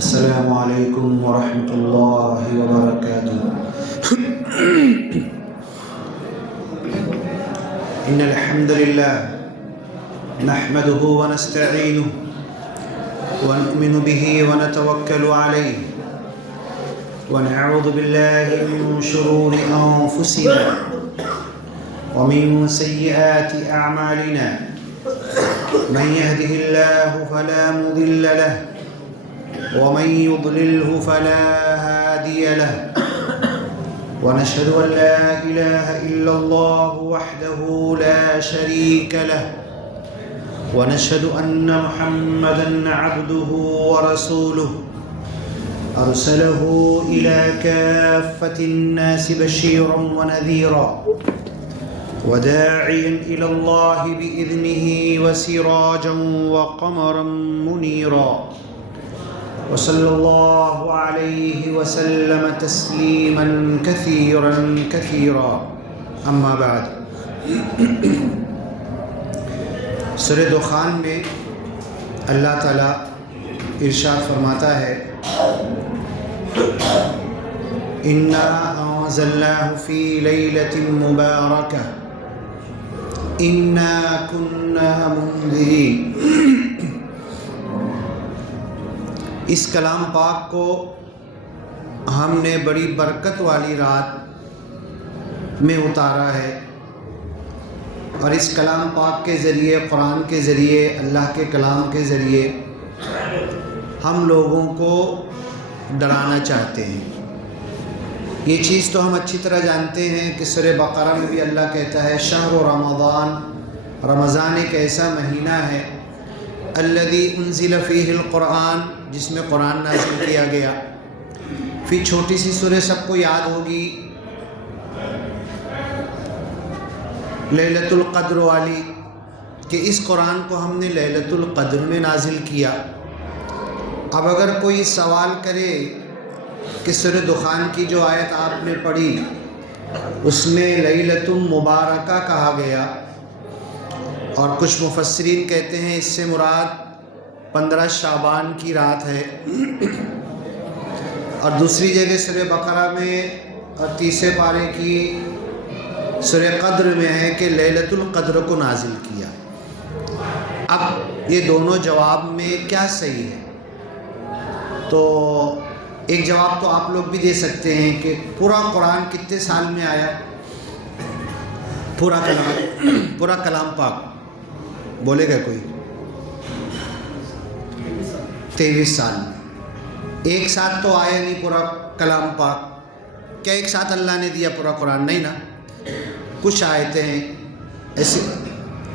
السلام عليكم ورحمة الله وبركاته. إن الحمد لله نحمده ونستعينه ونؤمن به ونتوكل عليه ونعوذ بالله من شرور أنفسنا ومن سيئات أعمالنا. من يهده الله فلا مضل له ومن يضلله فلا هادي له. ونشهد أن لا إله إلا الله وحده لا شريك له ونشهد أن محمدًا عبده ورسوله أرسله إلى كافة الناس بشيرا ونذيرا وداعيا إلى الله بإذنه وسراجا وقمرا منيرا وصلى الله عليه وسلم تسليما كثيرا كثيرا أما بعد سورہ دخان میں اللہ تعالیٰ ارشاد فرماتا ہے اِنَّا أَنزَلْنَاهُ فِي لَيْلَةٍ مُبَارَكَةٍ اِنَّا كُنَّا مُنذِرِينَ۔ اس کلام پاک کو ہم نے بڑی برکت والی رات میں اتارا ہے، اور اس کلام پاک کے ذریعے، قرآن کے ذریعے، اللہ کے کلام کے ذریعے ہم لوگوں کو ڈرانا چاہتے ہیں۔ یہ چیز تو ہم اچھی طرح جانتے ہیں کہ سورہ بقرہ میں بھی اللہ کہتا ہے شہر رمضان، رمضان ایک ایسا مہینہ ہے الذی انزل فیہ القرآن، جس میں قرآن نازل کیا گیا۔ پھر چھوٹی سی سورہ سب کو یاد ہوگی، لیلۃ القدر والی، کہ اس قرآن کو ہم نے لیلۃ القدر میں نازل کیا۔ اب اگر کوئی سوال کرے کہ سورہ دخان کی جو آیت آپ نے پڑھی اس میں لیلۃ مبارکہ کہا گیا، اور کچھ مفسرین کہتے ہیں اس سے مراد 15 شعبان کی رات ہے، اور دوسری جگہ سورہ بقرہ میں اور تیسرے پارے کی سورہ قدر میں ہے کہ لیلۃ القدر کو نازل کیا۔ اب یہ دونوں جواب میں کیا صحیح ہے؟ تو ایک جواب تو آپ لوگ بھی دے سکتے ہیں کہ پورا قرآن کتنے سال میں آیا؟ پورا کلام پاک بولے گا کوئی؟ 23 سال میں۔ ایک ساتھ تو آیا نہیں پورا کلام پاک۔ کیا ایک ساتھ اللہ نے دیا پورا قرآن؟ نہیں نا، کچھ آیتیں ایسے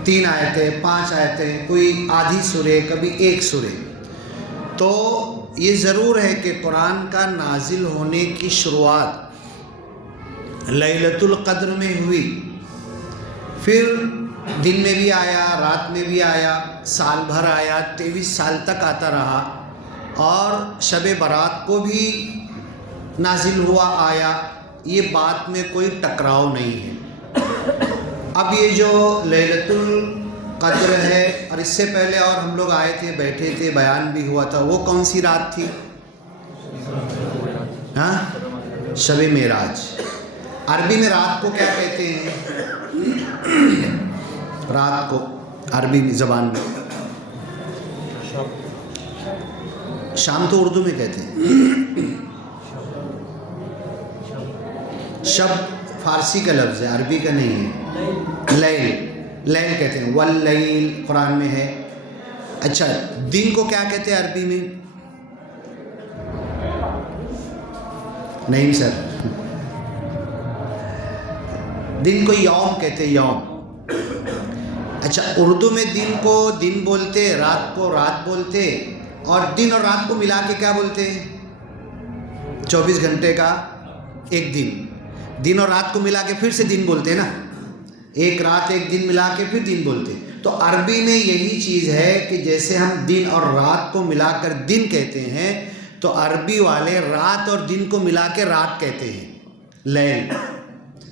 3 آیتیں 5 آیتیں، کوئی آدھی سورہ، کبھی ایک سورہ۔ تو یہ ضرور ہے کہ قرآن کا نازل ہونے کی شروعات لیلۃ القدر میں ہوئی، پھر دن میں بھی آیا، رات میں بھی آیا، سال بھر آیا، 23 سال تک آتا رہا، اور شب برات کو بھی نازل ہوا آیا۔ یہ بات میں کوئی ٹکراؤ نہیں ہے۔ اب یہ جو لیلۃ القدر ہے، اور اس سے پہلے اور ہم لوگ آئے تھے، بیٹھے تھے، بیان بھی ہوا تھا، وہ کون سی رات تھی؟ ہاں، شب معراج۔ عربی میں رات کو کیا کہتے ہیں؟ رات کو عربی زبان میں شام تو اردو میں کہتے ہیں، شب فارسی کا لفظ ہے، عربی کا نہیں ہے۔ لیل، لیل کہتے ہیں، واللیل قرآن میں ہے۔ اچھا، دن کو کیا کہتے ہیں عربی میں؟ نہیں سر، دن کو یوم کہتے ہیں، یوم۔ اچھا، اردو میں دن کو دن بولتے، رات کو رات بولتے، اور دن اور رات کو ملا کے کیا بولتے ہیں؟ 24 گھنٹے کا ایک دن۔ دن اور رات کو ملا کے پھر سے دن بولتے ہیں نا، ایک رات ایک دن ملا کے پھر دن بولتے ہیں۔ تو عربی میں یہی چیز ہے کہ جیسے ہم دن اور رات کو ملا کر دن کہتے ہیں، تو عربی والے رات اور دن کو ملا کے رات کہتے ہیں، لیل۔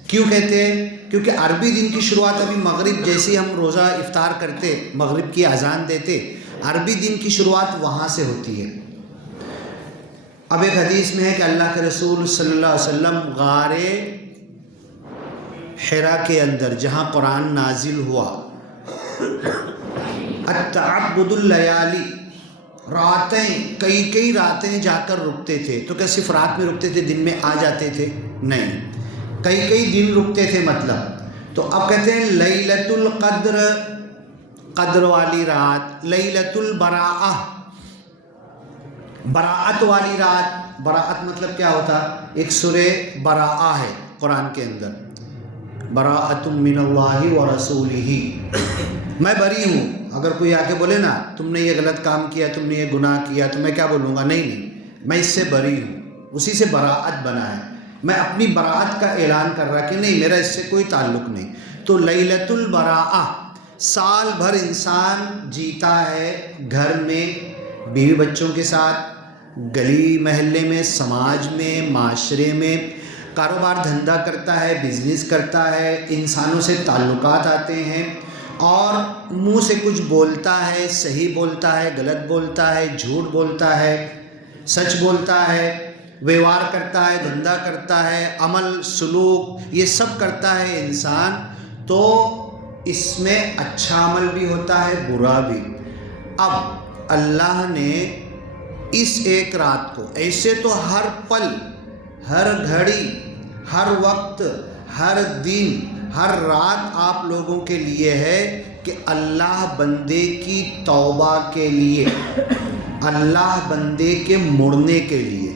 کیوں کہتے ہیں؟ کیونکہ عربی دن کی شروعات ابھی مغرب، جیسے ہم روزہ افطار کرتے، مغرب کی اذان دیتے، عربی دن کی شروعات وہاں سے ہوتی ہے۔ اب ایک حدیث میں ہے کہ اللہ کے رسول صلی اللہ علیہ وسلم غار حرا کے اندر، جہاں قرآن نازل ہوا، التعبد اللیالی، راتیں کئی راتیں جا کر رکتے تھے۔ تو کیا صرف رات میں رکتے تھے، دن میں آ جاتے تھے؟ نہیں، کئی دن رکتے تھے مطلب۔ تو اب کہتے ہیں لیلۃ القدر، قدر والی رات، لیلۃ البراءہ، براعت والی رات، براعت مطلب کیا ہوتا؟ ایک سورہ براءہ ہے قرآن کے اندر، براءۃ من اللہ ورسولہ، میں بری ہوں۔ اگر کوئی آ کے بولے نا تم نے یہ غلط کام کیا، تم نے یہ گناہ کیا، تو میں کیا بولوں گا؟ نہیں، میں اس سے بری ہوں، اسی سے براعت بنا ہے، میں اپنی براعت کا اعلان کر رہا کہ نہیں، میرا اس سے کوئی تعلق نہیں۔ تو لیلۃ البراءہ، سال بھر انسان جیتا ہے گھر میں بیوی بچوں کے ساتھ، گلی محلے میں، سماج میں، معاشرے میں، کاروبار دھندا کرتا ہے، بزنس کرتا ہے، انسانوں سے تعلقات آتے ہیں، اور منہ سے کچھ بولتا ہے، صحیح بولتا ہے، غلط بولتا ہے، جھوٹ بولتا ہے، سچ بولتا ہے، ویوہار کرتا ہے، دھندا کرتا ہے، عمل سلوک یہ سب کرتا ہے انسان، تو اس میں اچھا عمل بھی ہوتا ہے، برا بھی۔ اب اللہ نے اس ایک رات کو، ایسے تو ہر پل، ہر گھڑی، ہر وقت، ہر دن، ہر رات آپ لوگوں کے لیے ہے کہ اللہ بندے کی توبہ کے لیے، اللہ بندے کے مڑنے کے لیے،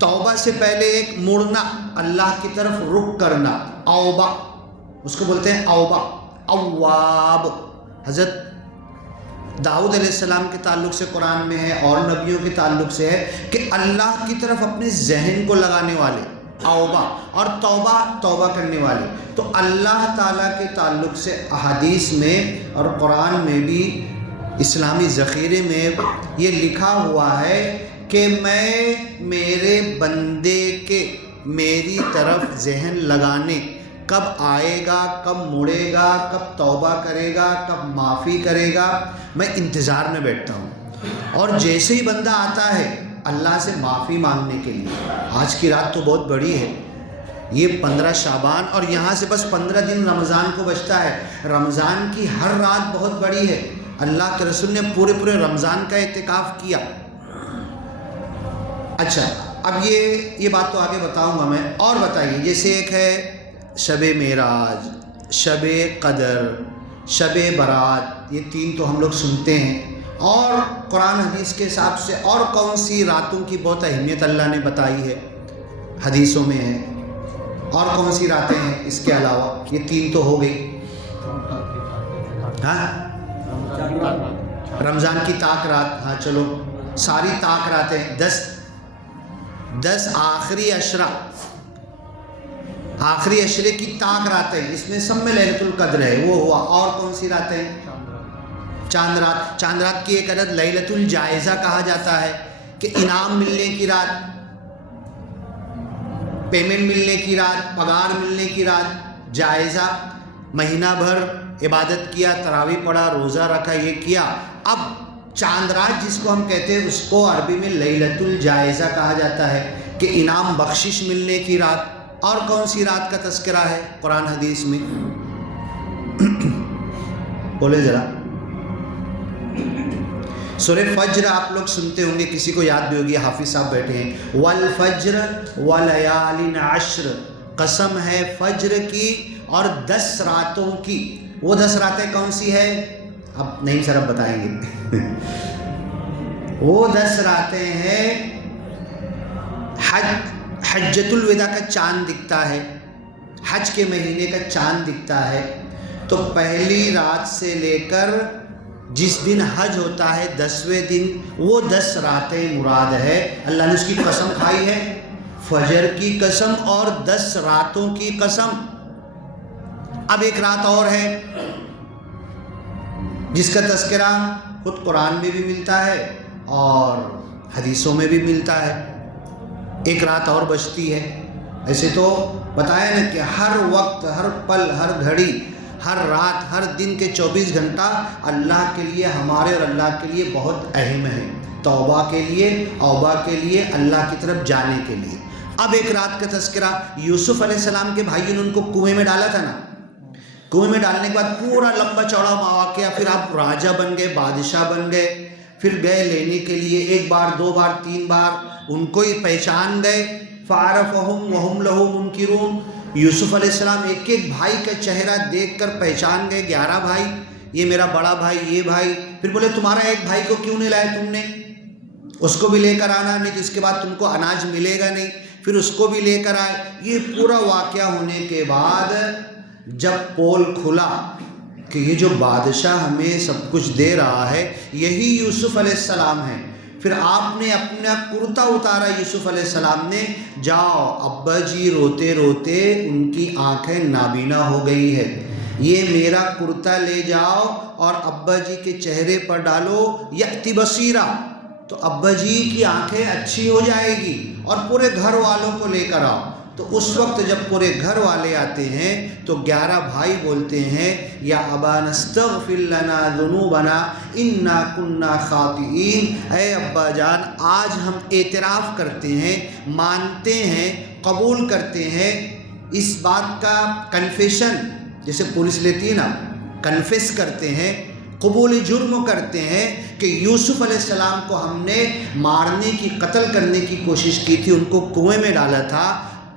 توبہ سے پہلے ایک مڑنا، اللہ کی طرف رخ کرنا، اوبہ، اس کو بولتے ہیں اوبہ، اواب۔ حضرت داؤد علیہ السلام کے تعلق سے قرآن میں ہے، اور نبیوں کے تعلق سے ہے کہ اللہ کی طرف اپنے ذہن کو لگانے والے، اوبہ، اور توبہ کرنے والے۔ تو اللہ تعالیٰ کے تعلق سے احادیث میں اور قرآن میں بھی، اسلامی ذخیرے میں یہ لکھا ہوا ہے کہ میں میرے بندے کے میری طرف ذہن لگانے کب آئے گا، کب مڑے گا، کب توبہ کرے گا، کب معافی کرے گا، میں انتظار میں بیٹھتا ہوں۔ اور جیسے ہی بندہ آتا ہے اللہ سے معافی مانگنے کے لیے، آج کی رات تو بہت بڑی ہے، یہ 15 شعبان، اور یہاں سے بس 15 دن رمضان کو بچتا ہے، رمضان کی ہر رات بہت بڑی ہے۔ اللہ کے رسول نے پورے رمضان کا اعتکاف کیا۔ اچھا، اب یہ بات تو آگے بتاؤں گا میں، اور بتائیے، جیسے ایک ہے شب معراج، شب قدر، شب برات، یہ 3 تو ہم لوگ سنتے ہیں، اور قرآن حدیث کے حساب سے اور کون سی راتوں کی بہت اہمیت اللہ نے بتائی ہے، حدیثوں میں ہے، اور کون سی راتیں ہیں اس کے علاوہ؟ یہ 3 تو ہو گئی۔ ہاں، رمضان کی طاق رات، ہاں چلو، ساری طاق راتیں، 10 آخری عشرے کی طاق راتیں، اس میں سب میں لیلۃ القدر ہے، وہ ہوا۔ اور کون سی راتیں؟ چاند رات کی ایک عدد لیلۃ الجائزہ کہا جاتا ہے، کہ انعام ملنے کی رات، پیمنٹ ملنے کی رات، پگار ملنے کی رات، جائزہ، مہینہ بھر عبادت کیا، تراویح پڑھا، روزہ رکھا، یہ کیا۔ اب چاند رات جس کو ہم کہتے ہیں، اس کو عربی میں لیلۃ الجائزہ کہا جاتا ہے، کہ انعام بخشش ملنے کی رات۔ اور کون سی رات کا تذکرہ ہے قرآن حدیث میں؟ بولے ذرا۔ سورہ فجر آپ لوگ سنتے ہوں گے، کسی کو یاد بھی ہوگی، حافظ صاحب بیٹھے ہیں، والفجر ولیال عشر، قسم ہے فجر کی اور 10 راتوں کی۔ وہ 10 راتیں کون سی ہے؟ اب نہیں سر، اب بتائیں گے۔ وہ 10 راتیں ہیں، حجۃ الوداع کا چاند دکھتا ہے، حج کے مہینے کا چاند دکھتا ہے، تو پہلی رات سے لے کر جس دن حج ہوتا ہے 10ویں دن، وہ 10 راتیں مراد ہے۔ اللہ نے اس کی قسم کھائی ہے، فجر کی قسم اور 10 راتوں کی قسم۔ اب ایک رات اور ہے جس کا تذکرہ خود قرآن میں بھی ملتا ہے اور حدیثوں میں بھی ملتا ہے، ایک رات اور بچتی ہے۔ ایسے تو بتایا نا کہ ہر وقت، ہر پل، ہر گھڑی، ہر رات، ہر دن کے 24 گھنٹہ اللہ کے لیے، ہمارے اور اللہ کے لیے بہت اہم ہے، توبہ کے لیے، اوبہ کے لیے، اللہ کی طرف جانے کے لیے۔ اب ایک رات کا تذکرہ، یوسف علیہ السلام کے بھائیوں نے ان کو کنویں میں ڈالا تھا نا، کنویں میں ڈالنے کے بعد پورا لمبا چوڑا واقعہ، پھر آپ راجہ بن گئے، بادشاہ بن گئے، پھر گئے لینے کے لیے، 1 بار 2 بار 3 بار، ان کو ہی پہچان گئے، فعرفہم وہم لہ منکرون۔ یوسف علیہ السلام ایک ایک بھائی کا چہرہ دیکھ کر پہچان گئے، 11 بھائی، یہ میرا بڑا بھائی، یہ بھائی۔ پھر بولے تمہارا ایک بھائی کو کیوں نہیں لائے تم نے؟ اس کو بھی لے کر آنا، نہیں تو اس کے بعد تم کو اناج ملے گا نہیں، پھر اس کو بھی لے کر آئے۔ یہ پورا واقعہ ہونے کے بعد جب پول کھلا کہ یہ جو بادشاہ ہمیں سب کچھ دے رہا ہے یہی یوسف علیہ السلام ہے، پھر آپ نے اپنا کرتا اتارا یوسف علیہ السلام نے، جاؤ ابا جی روتے روتے ان کی آنکھیں نابینا ہو گئی ہے، یہ میرا کرتا لے جاؤ اور ابا جی کے چہرے پر ڈالو، یأتی بصیرہ، تو ابا جی کی آنکھیں اچھی ہو جائے گی، اور پورے گھر والوں کو لے کر آؤ۔ تو اس وقت جب پورے گھر والے آتے ہیں تو 11 بھائی بولتے ہیں یا ابانا استغفر لنا ذنوبنا انا کنا خاطئین، اے ابا جان آج ہم اعتراف کرتے ہیں، مانتے ہیں، قبول کرتے ہیں اس بات کا کنفیشن، جیسے پولیس لیتی ہے نا، کنفیس کرتے ہیں، قبول جرم کرتے ہیں کہ یوسف علیہ السلام کو ہم نے مارنے کی، قتل کرنے کی کوشش کی تھی، ان کو کنویں میں ڈالا تھا،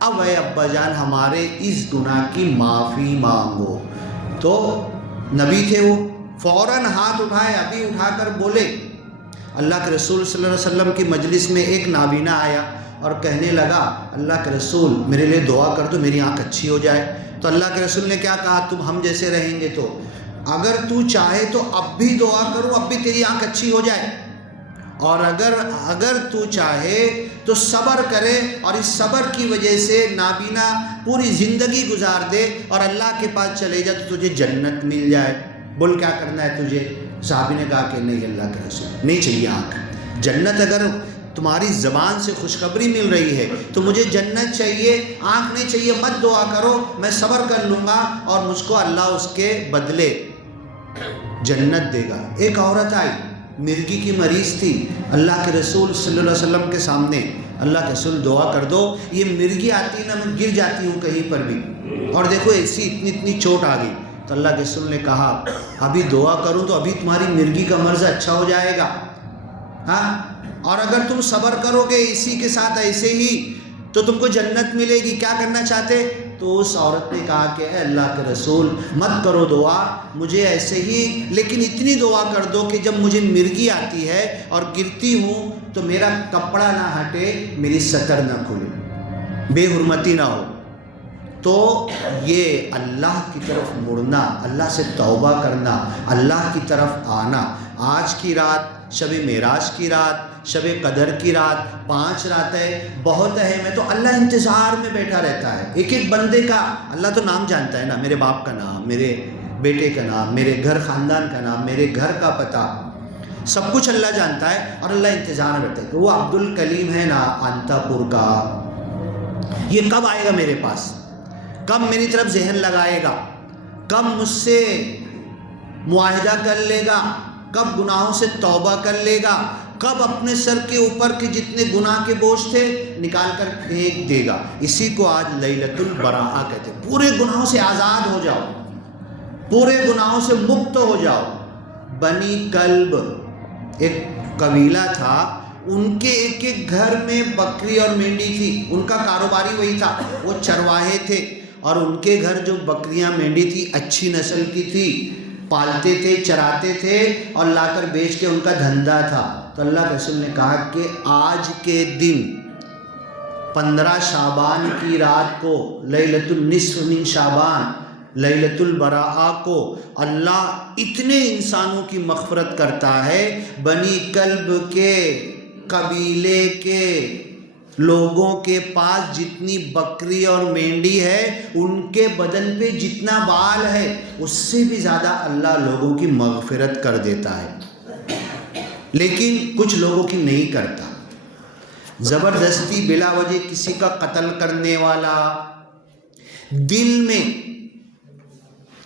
اب اے ابا جان ہمارے اس گناہ کی معافی مانگو۔ تو نبی تھے وہ، فوراً ہاتھ اٹھائے، ابھی اٹھا کر بولے۔ اللہ کے رسول صلی اللہ علیہ وسلم کی مجلس میں ایک نابینا آیا اور کہنے لگا اللہ کے رسول میرے لیے دعا کر دو، میری آنکھ اچھی ہو جائے۔ تو اللہ کے رسول نے کیا کہا، تم ہم جیسے رہیں گے تو اگر تو چاہے تو اب بھی دعا کرو، اب بھی تیری آنکھ اچھی ہو جائے، اور اگر تو چاہے تو صبر کرے اور اس صبر کی وجہ سے نابینا پوری زندگی گزار دے اور اللہ کے پاس چلے جا تو تجھے جنت مل جائے۔ بول کیا کرنا ہے تجھے؟ صحابی نے کہا کہ نہیں اللہ کے رسول نہیں چاہیے آنکھ، جنت اگر تمہاری زبان سے خوشخبری مل رہی ہے تو مجھے جنت چاہیے، آنکھ نہیں چاہیے، مت دعا کرو، میں صبر کر لوں گا اور مجھ کو اللہ اس کے بدلے جنت دے گا۔ ایک عورت آئی، مرگی کی مریض تھی، اللہ کے رسول صلی اللہ علیہ وسلم کے سامنے، اللہ کے رسول دعا کر دو، یہ مرگی آتی نا میں گر جاتی ہوں کہیں پر بھی، اور دیکھو ایسی اتنی چوٹ آ گئی۔ تو اللہ کے رسول نے کہا ابھی دعا کروں تو ابھی تمہاری مرگی کا مرض اچھا ہو جائے گا، ہاں، اور اگر تم صبر کرو گے اسی کے ساتھ ایسے ہی تو تم کو جنت ملے گی، کیا کرنا چاہتے؟ تو اس عورت نے کہا کہ اے اللہ کے رسول مت کرو دعا، مجھے ایسے ہی لیکن اتنی دعا کر دو کہ جب مجھے مرگی آتی ہے اور گرتی ہوں تو میرا کپڑا نہ ہٹے، میری سطر نہ کھلے، بے حرمتی نہ ہو۔ تو یہ اللہ کی طرف مڑنا، اللہ سے توبہ کرنا، اللہ کی طرف آنا۔ آج کی رات شب معراج کی رات، شب قدر کی رات، 5 راتیں بہت اہم ہے، تو اللہ انتظار میں بیٹھا رہتا ہے ایک ایک بندے کا۔ اللہ تو نام جانتا ہے نا، میرے باپ کا نام، میرے بیٹے کا نام، میرے گھر خاندان کا نام، میرے گھر کا پتہ، سب کچھ اللہ جانتا ہے، اور اللہ انتظار میں بیٹھتا ہے کہ وہ عبد الکلیم ہے نا انتا پور کا، یہ کب آئے گا میرے پاس، کب میری طرف ذہن لگائے گا، کب مجھ سے معاہدہ کر لے گا، کب گناہوں سے توبہ کر لے گا، کب اپنے سر کے اوپر کے جتنے گناہ کے بوجھ تھے نکال کر پھینک دے گا۔ اسی کو آج لیلۃ البراءہ کہتے ہیں، پورے گناہوں سے آزاد ہو جاؤ، پورے گناہوں سے مکت ہو جاؤ۔ بنی کلب ایک قبیلہ تھا، ان کے ایک ایک گھر میں بکری اور مینڈی تھی، ان کا کاروباری وہی تھا، وہ چرواہے تھے، اور ان کے گھر جو بکریاں مینڈی تھی اچھی نسل کی تھی، پالتے تھے، چراتے تھے اور لا کر بیچ کے ان کا دھندا تھا۔ تو اللہ کے رسول نے کہا کہ آج کے دن 15 شعبان کی رات کو، لیلۃ النصف من شعبان، لیلۃ البراءہ کو اللہ اتنے انسانوں کی مغفرت کرتا ہے، بنی کلب کے قبیلے کے لوگوں کے پاس جتنی بکری اور مینڈی ہے، ان کے بدن پہ جتنا بال ہے اس سے بھی زیادہ اللہ لوگوں کی مغفرت کر دیتا ہے، لیکن کچھ لوگوں کی نہیں کرتا۔ زبردستی بلا وجہ کسی کا قتل کرنے والا، دل میں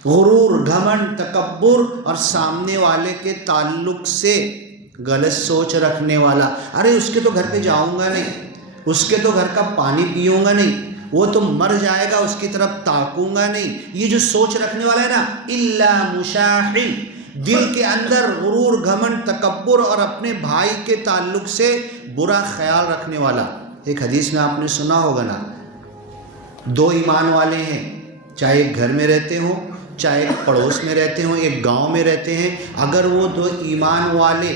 غرور، گھمنڈ، تکبر اور سامنے والے کے تعلق سے غلط سوچ رکھنے والا، ارے اس کے تو گھر پہ جاؤں گا نہیں، اس کے تو گھر کا پانی پیوں گا نہیں، وہ تو مر جائے گا اس کی طرف تاکوں گا نہیں، یہ جو سوچ رکھنے والا ہے نا، الا مشاحن، دل کے اندر غرور، گھمنڈ، تکبر اور اپنے بھائی کے تعلق سے برا خیال رکھنے والا۔ ایک حدیث میں آپ نے سنا ہوگا نا، 2 ایمان والے ہیں، چاہے ایک گھر میں رہتے ہوں، چاہے ایک پڑوس میں رہتے ہوں، ایک گاؤں میں رہتے ہیں، اگر وہ 2 ایمان والے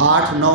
8-9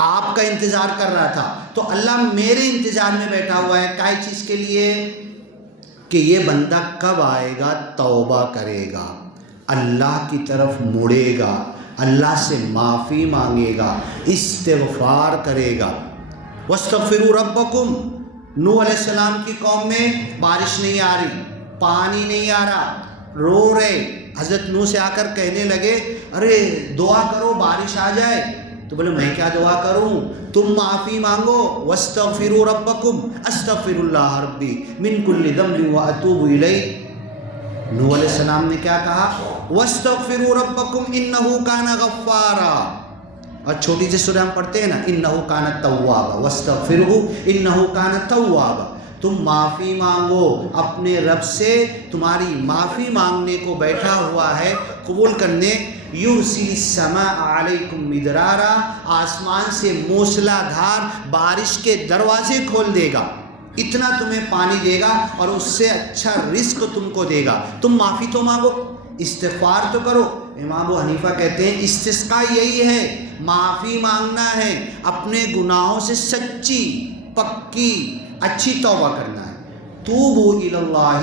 آپ کا انتظار کر رہا تھا، تو اللہ میرے انتظار میں بیٹھا ہوا ہے، کئی چیز کے لیے کہ یہ بندہ کب آئے گا، توبہ کرے گا، اللہ کی طرف مڑے گا، اللہ سے معافی مانگے گا، استغفار کرے گا۔ وَاسْتَغْفِرُوا رَبَّكُمْ، نوح علیہ السلام کی قوم میں بارش نہیں آ رہی، پانی نہیں آ رہا، رو رہے، حضرت نوح سے آ کر کہنے لگے ارے دعا کرو بارش آ جائے، تو بولے میں کیا دعا کروں، تم معافی مانگو، وَاسْتَغْفِرُوا رَبَّكُمْ أَسْتَغْفِرُ اللَّهَ رَبِّي مِنْ كُلِّ ذَنْبٍ وَأَتُوبُ إِلَيْهِ۔ نوح علیہ السلام نے کیا کہا، وَاسْتَغْفِرُوا رَبَّكُمْ إِنَّهُ كَانَ غَفَّارًا، اور چھوٹی سی سورہ ہم پڑھتے ہیں نا، إِنَّهُ كَانَ تَوَّابًا، وَاسْتَغْفِرْهُ إِنَّهُ كَانَ تَوَّابًا، تم معافی مانگو اپنے رب سے، تمہاری معافی مانگنے کو بیٹھا ہوا ہے، قبول کرنے۔ یرسل السماء علیکم مدرارا، آسمان سے موسلا دھار بارش کے دروازے کھول دے گا، اتنا تمہیں پانی دے گا اور اس سے اچھا رزق تم کو دے گا، تم معافی تو مانگو، استغفار تو کرو۔ امام ابو حنیفہ کہتے ہیں استسقاء یہی ہے، معافی مانگنا ہے، اپنے گناہوں سے سچی پکی اچھی توبہ کرنا ہے۔ توبوا الی اللہ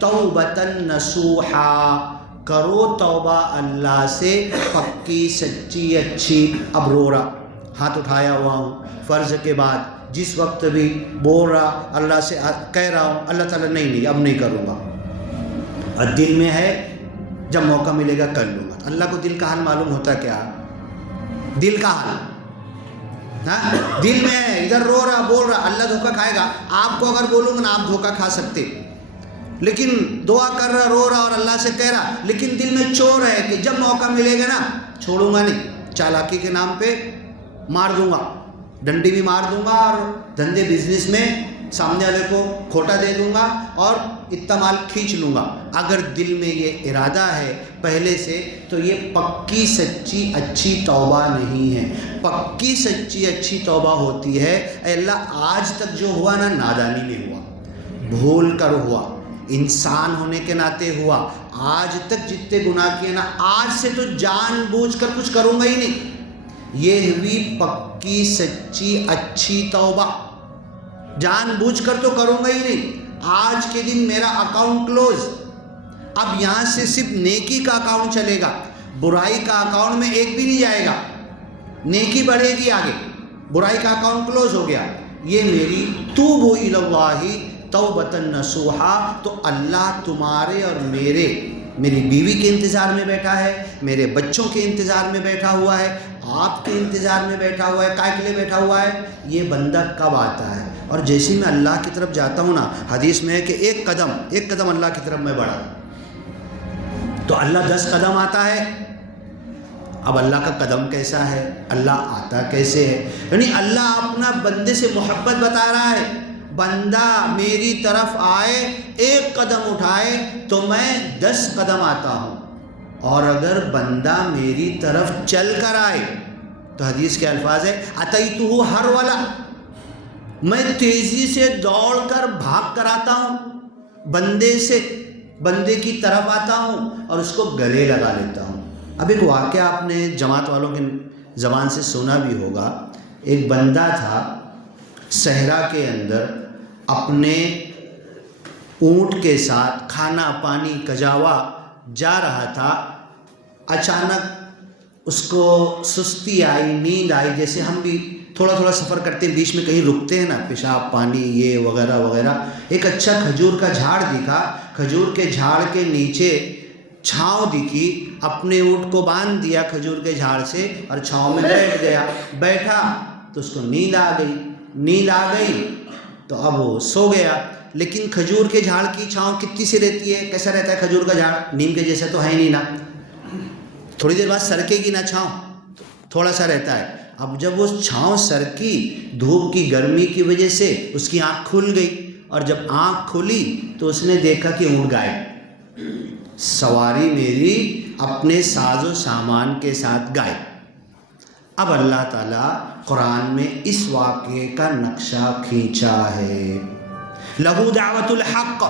توبۃ نصوحا، کرو توبہ اللہ سے پکی سچی اچھی۔ اب رو رہا، ہاتھ اٹھایا ہوا ہوں، فرض کے بعد جس وقت بھی بول رہا اللہ سے کہہ رہا ہوں، اللہ تعالیٰ نہیں اب نہیں کروں گا، اور دل میں ہے جب موقع ملے گا کر لوں گا۔ اللہ کو دل کا حال معلوم ہوتا کیا، دل کا حال دل میں ہے، ادھر رو رہا بول رہا، اللہ دھوکہ کھائے گا؟ آپ کو اگر بولوں گا نا آپ دھوکہ کھا سکتے، لیکن دعا کر رہا رو رہا اور اللہ سے کہہ رہا، لیکن دل میں چور ہے کہ جب موقع ملے گا نا چھوڑوں گا نہیں، چالاکی کے نام پہ مار دوں گا، ڈنڈی بھی مار دوں گا، اور دھندے بزنس میں سامنے والے کو کھوٹا دے دوں گا اور اتنا مال کھینچ لوں گا۔ اگر دل میں یہ ارادہ ہے پہلے سے تو یہ پکی سچی اچھی توبہ نہیں ہے۔ پکی سچی اچھی توبہ ہوتی ہے اے اللہ آج تک جو ہوا نا نادانی میں ہوا، بھول کر ہوا، انسان ہونے کے ناطے ہوا، آج تک جتنے گناہ کیے نا آج سے تو جان بوجھ کر کچھ کروں گا ہی نہیں، یہ ہوئی پکی سچی اچھی توبہ۔ جان بوجھ کر تو کروں گا ہی نہیں، آج کے دن میرا اکاؤنٹ کلوز، اب یہاں سے صرف نیکی کا اکاؤنٹ چلے گا، برائی کا اکاؤنٹ میں ایک بھی نہیں جائے گا، نیکی بڑھے گی آگے، برائی کا اکاؤنٹ کلوز ہو گیا۔ یہ میری توبوا الی اللہ توبۃ نصوحا، تو اللہ تمہارے اور میری بیوی کے انتظار میں بیٹھا ہے، میرے بچوں کے انتظار میں بیٹھا ہوا ہے، آپ کے انتظار میں بیٹھا ہوا ہے۔ کائے کے لیے بیٹھا ہوا ہے؟ یہ بندہ کب آتا ہے؟ اور جیسے میں اللہ کی طرف جاتا ہوں نا، حدیث میں ہے کہ ایک قدم اللہ کی طرف میں بڑھا تو اللہ 10 قدم آتا ہے۔ اب اللہ کا قدم کیسا ہے، اللہ آتا کیسے ہے؟ یعنی اللہ اپنا بندے سے محبت بتا رہا ہے، بندہ میری طرف آئے ایک قدم اٹھائے تو میں 10 قدم آتا ہوں، اور اگر بندہ میری طرف چل کر آئے تو حدیث کے الفاظ ہے اتیتہ ہرولا، میں تیزی سے دوڑ کر بھاگ کر آتا ہوں، بندے کی طرف آتا ہوں اور اس کو گلے لگا لیتا ہوں۔ اب ایک واقعہ آپ نے جماعت والوں کی زبان سے سنا بھی ہوگا، ایک بندہ تھا صحرا کے اندر اپنے اونٹ کے ساتھ کھانا پانی کجاوا جا رہا تھا، اچانک اس کو سستی آئی، نیند آئی، جیسے ہم بھی تھوڑا سفر کرتے ہیں بیچ میں کہیں رکتے ہیں نا، پیشاب پانی یہ وغیرہ وغیرہ۔ ایک اچھا کھجور کا جھاڑ دکھا، کھجور کے جھاڑ کے نیچے چھاؤں دکھی، اپنے اونٹ کو باندھ دیا کھجور کے جھاڑ سے اور چھاؤں میں بیٹھ گیا۔ بیٹھا تو اس کو نیند آ گئی تو اب وہ سو گیا۔ لیکن کھجور کے جھاڑ کی چھاؤں کتنی سی رہتی ہے، کیسا رہتا ہے کھجور کا جھاڑ؟ نیم کے جیسا تو ہے نہیں نا، تھوڑی دیر بعد سرکے گی نا چھاؤں، تھوڑا سا رہتا ہے۔ اب جب وہ چھاؤں سرکی، دھوپ کی گرمی کی وجہ سے اس کی آنکھ کھل گئی، اور جب آنکھ کھلی تو اس نے دیکھا کہ اونٹ غائب، سواری میری اپنے ساز و سامان کے ساتھ غائب۔ اب اللہ تعالیٰ قرآن میں اس واقعے کا نقشہ کھینچا ہے۔ لہو دعوت الحق،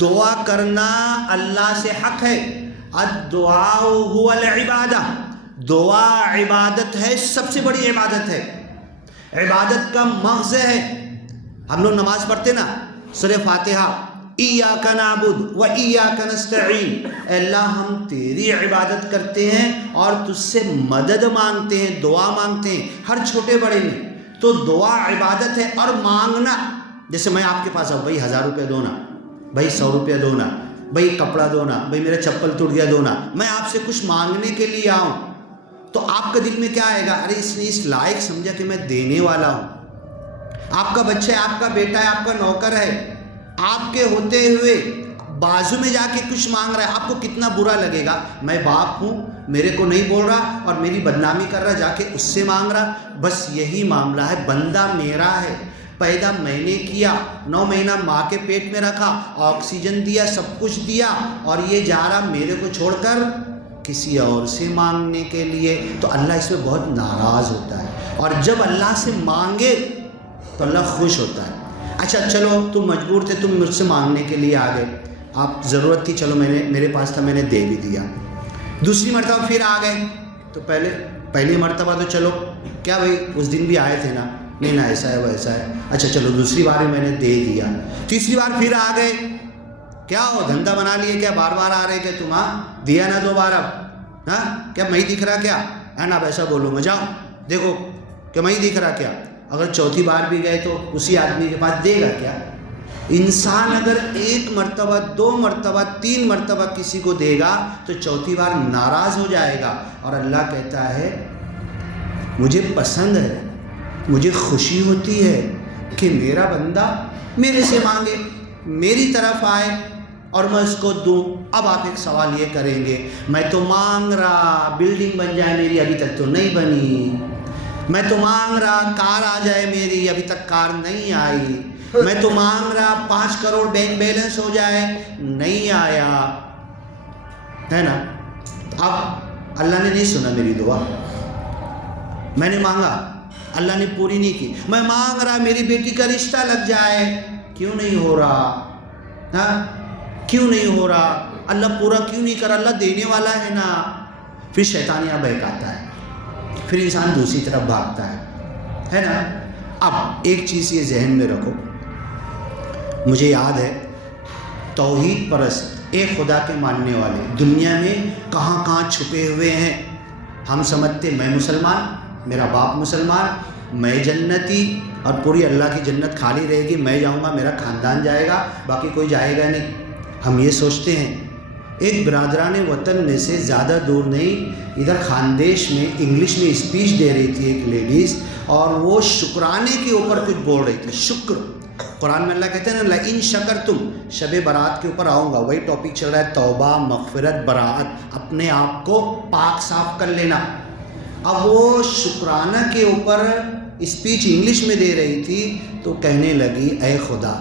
دعا کرنا اللہ سے حق ہے۔ الدعاء هو العبادہ، دعا عبادت ہے، سب سے بڑی عبادت ہے۔ عبادت کا مغز ہے. ہم لوگ نماز پڑھتے نا، سورہ فاتحہ، ایاک نعبد و ایاک نستعین، اے اللہ ہم تیری عبادت کرتے ہیں اور تجھ سے مدد مانگتے ہیں، دعا مانگتے ہیں، ہر چھوٹے بڑے میں. تو دعا عبادت ہے. اور مانگنا، جیسے میں آپ کے پاس آؤں، بھائی 1000 روپے دو نا، بھائی 100 روپے دو نا، بھائی کپڑا دو نا، بھائی میرا چپل ٹوٹ گیا دو نا، میں آپ سے کچھ مانگنے کے لیے آؤں، تو آپ کا دل میں کیا آئے گا؟ ارے اس نے اس لائق سمجھا کہ میں دینے والا ہوں. آپ کا بچہ ہے، آپ کا بیٹا ہے، آپ کا نوکر ہے، آپ کے ہوتے ہوئے بازو میں جا کے کچھ مانگ رہا ہے، آپ کو کتنا برا لگے گا؟ میں باپ ہوں، میرے کو نہیں بول رہا اور میری بدنامی کر رہا، جا کے اس سے مانگ رہا. بس یہی معاملہ ہے. بندہ میرا ہے، پیدا میں نے کیا، 9 مہینہ ماں کے پیٹ میں رکھا، آکسیجن دیا، سب کچھ دیا، اور یہ جا رہا میرے کو چھوڑ کر کسی اور سے مانگنے کے لیے. تو اللہ اس میں بہت ناراض ہوتا ہے. اور جب اللہ سے مانگے تو اللہ خوش ہوتا ہے. اچھا چلو تم مجبور تھے، تم مجھ سے مانگنے کے لیے آ گئے، آپ ضرورت تھی، چلو میرے پاس تھا، میں نے دے بھی دیا. دوسری مرتبہ پھر آ گئے تو پہلی مرتبہ تو چلو کیا بھائی اس دن بھی آئے تھے نا، نہیں نا ایسا ہے ویسا ہے، اچھا چلو دوسری بار میں نے دے دیا. تیسری بار پھر آ گئے، کیا ہو دھندا بنا لیے کیا؟ بار بار آ رہے کہ تم دیا نا 2 بار، اب ہاں کیا میں دکھ رہا کیا ہے نا؟ اب ایسا بولو میں جاؤں دیکھو کہ میں دکھ رہا کیا؟ اگر چوتھی بار بھی گئے تو اسی آدمی کے پاس دے گا کیا؟ انسان اگر 1 مرتبہ 2 مرتبہ 3 مرتبہ کسی کو دے گا تو چوتھی بار ناراض ہو جائے گا. اور اللہ کہتا ہے مجھے پسند ہے، مجھے خوشی ہوتی ہے کہ میرا بندہ میرے سے مانگے، میری طرف آئے اور میں اس کو دوں. اب آپ ایک سوال یہ کریں گے، میں تو مانگ رہا بلڈنگ بن جائے میری، ابھی تک تو نہیں بنی. میں تو مانگ رہا کار آ جائے میری، ابھی تک کار نہیں آئی. میں تو مانگ رہا 5 کروڑ بینک بیلنس ہو جائے، نہیں آیا، ہے نا؟ اب اللہ نے نہیں سنا میری دعا، میں نے مانگا اللہ نے پوری نہیں کی. میں مانگ رہا میری بیٹی کا رشتہ لگ جائے، کیوں نہیں ہو رہا؟ ہاں کیوں نہیں ہو رہا؟ اللہ پورا کیوں نہیں کرا؟ اللہ دینے والا ہے نا. پھر شیطان یہاں بہکاتا ہے، پھر انسان دوسری طرف بھاگتا ہے نا. اب ایک چیز یہ ذہن میں رکھو، مجھے یاد ہے توحید پرست ایک خدا کے ماننے والے دنیا میں کہاں کہاں چھپے ہوئے ہیں. ہم سمجھتے میں مسلمان، میرا باپ مسلمان، میں جنتی اور پوری اللہ کی جنت خالی رہے گی، میں جاؤں گا میرا خاندان جائے گا باقی کوئی جائے گا نہیں. ہم یہ سوچتے ہیں. ایک برادران وطن میں سے زیادہ دور نہیں، ادھر خاندیش میں انگلش میں اسپیچ دے رہی تھی ایک لیڈیز، اور وہ شکرانے کے اوپر کچھ بول رہی تھی. شکر، قرآن میں اللہ کہتے ہیں نا لئن شکرتم، شب برات کے اوپر آؤں گا، وہی ٹاپک چل رہا ہے، توبہ، مغفرت، براعت، اپنے آپ کو پاک صاف کر لینا. اب وہ شکرانہ کے اوپر اسپیچ انگلش میں دے رہی تھی تو کہنے لگی اے خدا،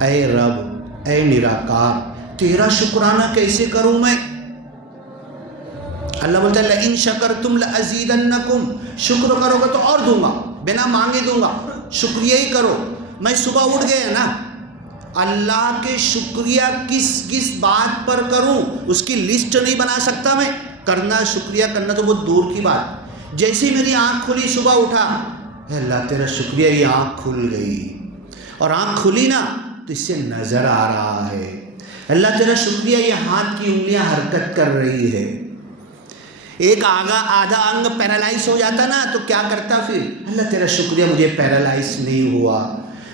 اے رب، اے نراکار، تیرا شکرانہ کیسے کروں میں؟ اللہ بولتا ہے لئن شکرتم لازیدنکم، شکر کرو گے تو اور دوں گا، بنا مانگے دوں گا. شکریہ ہی کرو. میں صبح اٹھ گیا نا، اللہ کے شکریہ کس کس بات پر کروں اس کی لسٹ نہیں بنا سکتا میں. کرنا شکریہ کرنا تو بہت دور کی بات. جیسے میری آنکھ کھلی، صبح اٹھا، اے اللہ تیرا شکریہ یہ آنکھ کھل گئی، اور آنکھ کھلی نا تو اس سے نظر آ رہا ہے. اللہ تیرا شکریہ یہ ہاتھ کی انگلیاں حرکت کر رہی ہے. ایک آدھا انگ پیرالائز ہو جاتا نا تو کیا کرتا پھر؟ اللہ تیرا شکریہ مجھے پیرالائز نہیں ہوا.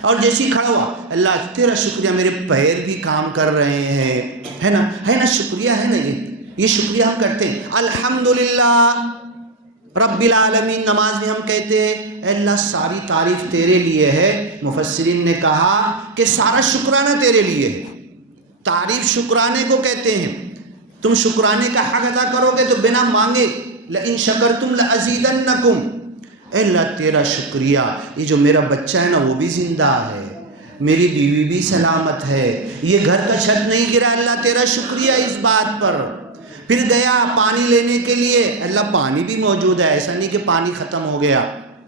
اور جیسے ہی کھڑا ہوا، اللہ تیرا شکریہ میرے پیر بھی کام کر رہے ہیں، ہے نا شکریہ ہے نا. یہ شکریہ ہم کرتے ہیں. الحمدللہ رب العالمین نماز میں ہم کہتے ہیں اے اللہ ساری تعریف تیرے لیے ہے. مفسرین نے کہا کہ سارا شکرانہ تیرے لیے ہے. تعریف شکرانے کو کہتے ہیں. تم شکرانے کا حق ادا کرو گے تو بنا مانگے لئن شکرتم لازیدنکم. اے اللہ تیرا شکریہ، یہ جو میرا بچہ ہے نا وہ بھی زندہ ہے، میری بیوی بھی سلامت ہے، یہ گھر کا چھت نہیں گرا، اللہ تیرا شکریہ اس بات پر. پھر گیا پانی لینے کے لیے، اللہ پانی بھی موجود ہے، ایسا نہیں کہ پانی ختم ہو گیا،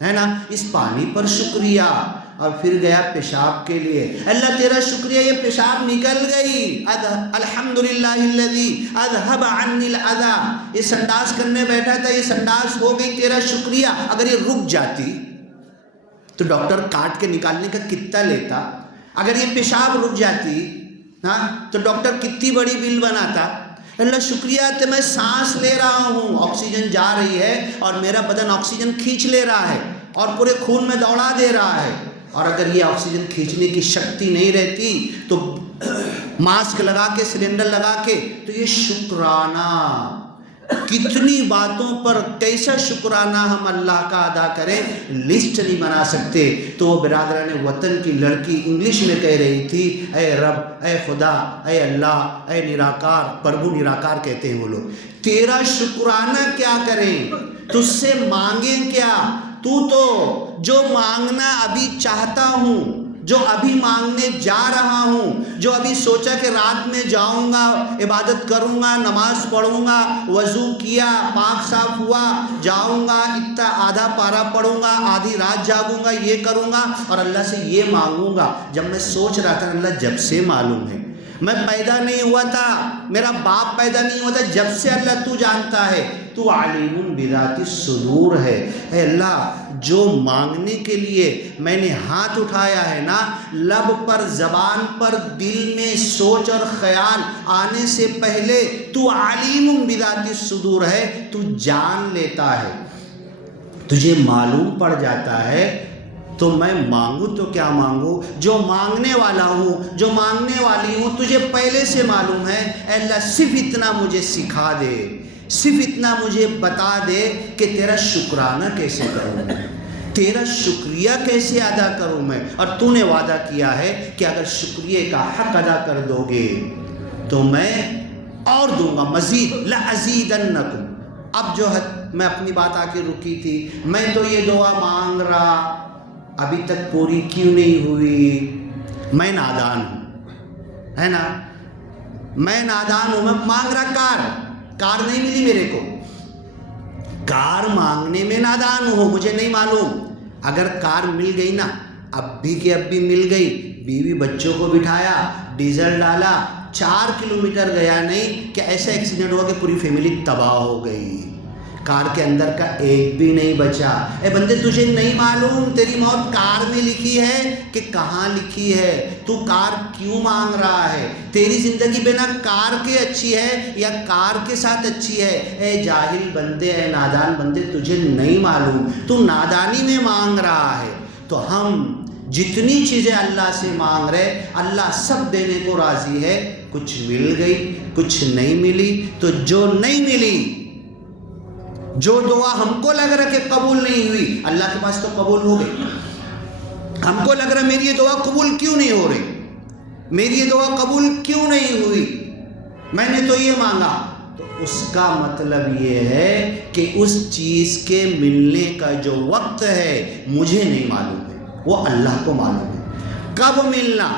ہے نا، اس پانی پر شکریہ. اور پھر گیا پیشاب کے لیے، اللہ تیرا شکریہ یہ پیشاب نکل گئی. الحمدللہ الذی اذھب عنی الاذی، یہ سنڈاس کرنے بیٹھا تھا، یہ سنڈاس ہو گئی، تیرا شکریہ. اگر یہ رک جاتی تو ڈاکٹر کاٹ کے نکالنے کا کتنا لیتا؟ اگر یہ پیشاب رک جاتی تو ڈاکٹر کتنی بڑی بل بناتا؟ اللہ شکریہ کہ میں سانس لے رہا ہوں، آکسیجن جا رہی ہے اور میرا بدن آکسیجن کھینچ لے رہا ہے اور پورے خون میں دوڑا دے رہا ہے۔ اور اگر یہ آکسیجن کھینچنے کی شکتی نہیں رہتی تو ماسک لگا کے، سلنڈر لگا کے، تو یہ شکرانہ، کتنی باتوں پر کیسا شکرانہ ہم اللہ کا ادا کریں، لسٹ نہیں بنا سکتے۔ تو وہ برادران وطن کی لڑکی انگلش میں کہہ رہی تھی، اے رب، اے خدا، اے اللہ، اے نراکار، پربھو نراکار کہتے ہیں وہ لوگ، تیرا شکرانہ کیا کریں، تجھ سے مانگیں کیا؟ تو جو مانگنا ابھی چاہتا ہوں، جو ابھی مانگنے جا رہا ہوں، جو ابھی سوچا کہ رات میں جاؤں گا، عبادت کروں گا، نماز پڑھوں گا، وضو کیا، پاک صاف ہوا، جاؤں گا، اتنا آدھا پارا پڑھوں گا، آدھی رات جاگوں گا، یہ کروں گا اور اللہ سے یہ مانگوں گا۔ جب میں سوچ رہا تھا اللہ جب سے معلوم ہے، میں پیدا نہیں ہوا تھا، میرا باپ پیدا نہیں ہوا تھا، جب سے اللہ تو جانتا ہے، تو علیم بذات الصدور ہے۔ اے اللہ، جو مانگنے کے لیے میں نے ہاتھ اٹھایا ہے نا، لب پر، زبان پر، دل میں سوچ اور خیال آنے سے پہلے تو علیم بذات الصدور ہے، تو جان لیتا ہے، تجھے معلوم پڑ جاتا ہے۔ تو میں مانگوں تو کیا مانگوں؟ جو مانگنے والا ہوں، جو مانگنے والی ہوں، تجھے پہلے سے معلوم ہے۔ اے اللہ، صرف اتنا مجھے سکھا دے، صرف اتنا مجھے بتا دے کہ تیرا شکرانہ کیسے کروں میں، تیرا شکریہ کیسے ادا کروں میں۔ اور تو نے وعدہ کیا ہے کہ اگر شکریہ کا حق ادا کر دو گے تو میں اور دوں گا، مزید لَأَزِيدَنَّكُمْ۔ اب جو ہے میں اپنی بات آ کے رکی تھی، میں تو یہ دعا مانگ رہا، ابھی تک پوری کیوں نہیں ہوئی؟ میں نادان ہوں، ہے نا، میں نادان ہوں، میں مانگ رہا کار نہیں ملی میرے کو، کار مانگنے میں نادان ہوں، مجھے نہیں معلوم۔ اگر کار مل گئی نا، اب بھی مل گئی، بیوی بچوں کو بٹھایا، ڈیزل ڈالا، 4 کلومیٹر گیا نہیں کہ ایسا ایکسیڈنٹ ہوا کہ پوری فیملی تباہ ہو گئی، کار کے اندر کا ایک بھی نہیں بچا۔ اے بندے، تجھے نہیں معلوم تیری موت کار میں لکھی ہے کہ کہاں لکھی ہے؟ تو کار کیوں مانگ رہا ہے؟ تیری زندگی بنا کار کے اچھی ہے یا کار کے ساتھ اچھی ہے؟ اے جاہل بندے، اے نادان بندے، تجھے نہیں معلوم، تو نادانی میں مانگ رہا ہے۔ تو ہم جتنی چیزیں اللہ سے مانگ رہے، اللہ سب دینے کو راضی ہے۔ کچھ مل گئی، کچھ نہیں ملی، تو جو نہیں ملی، جو دعا ہم کو لگ رہا کہ قبول نہیں ہوئی، اللہ کے پاس تو قبول ہو گئی۔ ہم کو لگ رہا میری یہ دعا قبول کیوں نہیں ہو رہی، میری یہ دعا قبول کیوں نہیں ہوئی، میں نے تو یہ مانگا، تو اس کا مطلب یہ ہے کہ اس چیز کے ملنے کا جو وقت ہے مجھے نہیں معلوم ہے، وہ اللہ کو معلوم ہے۔ کب ملنا،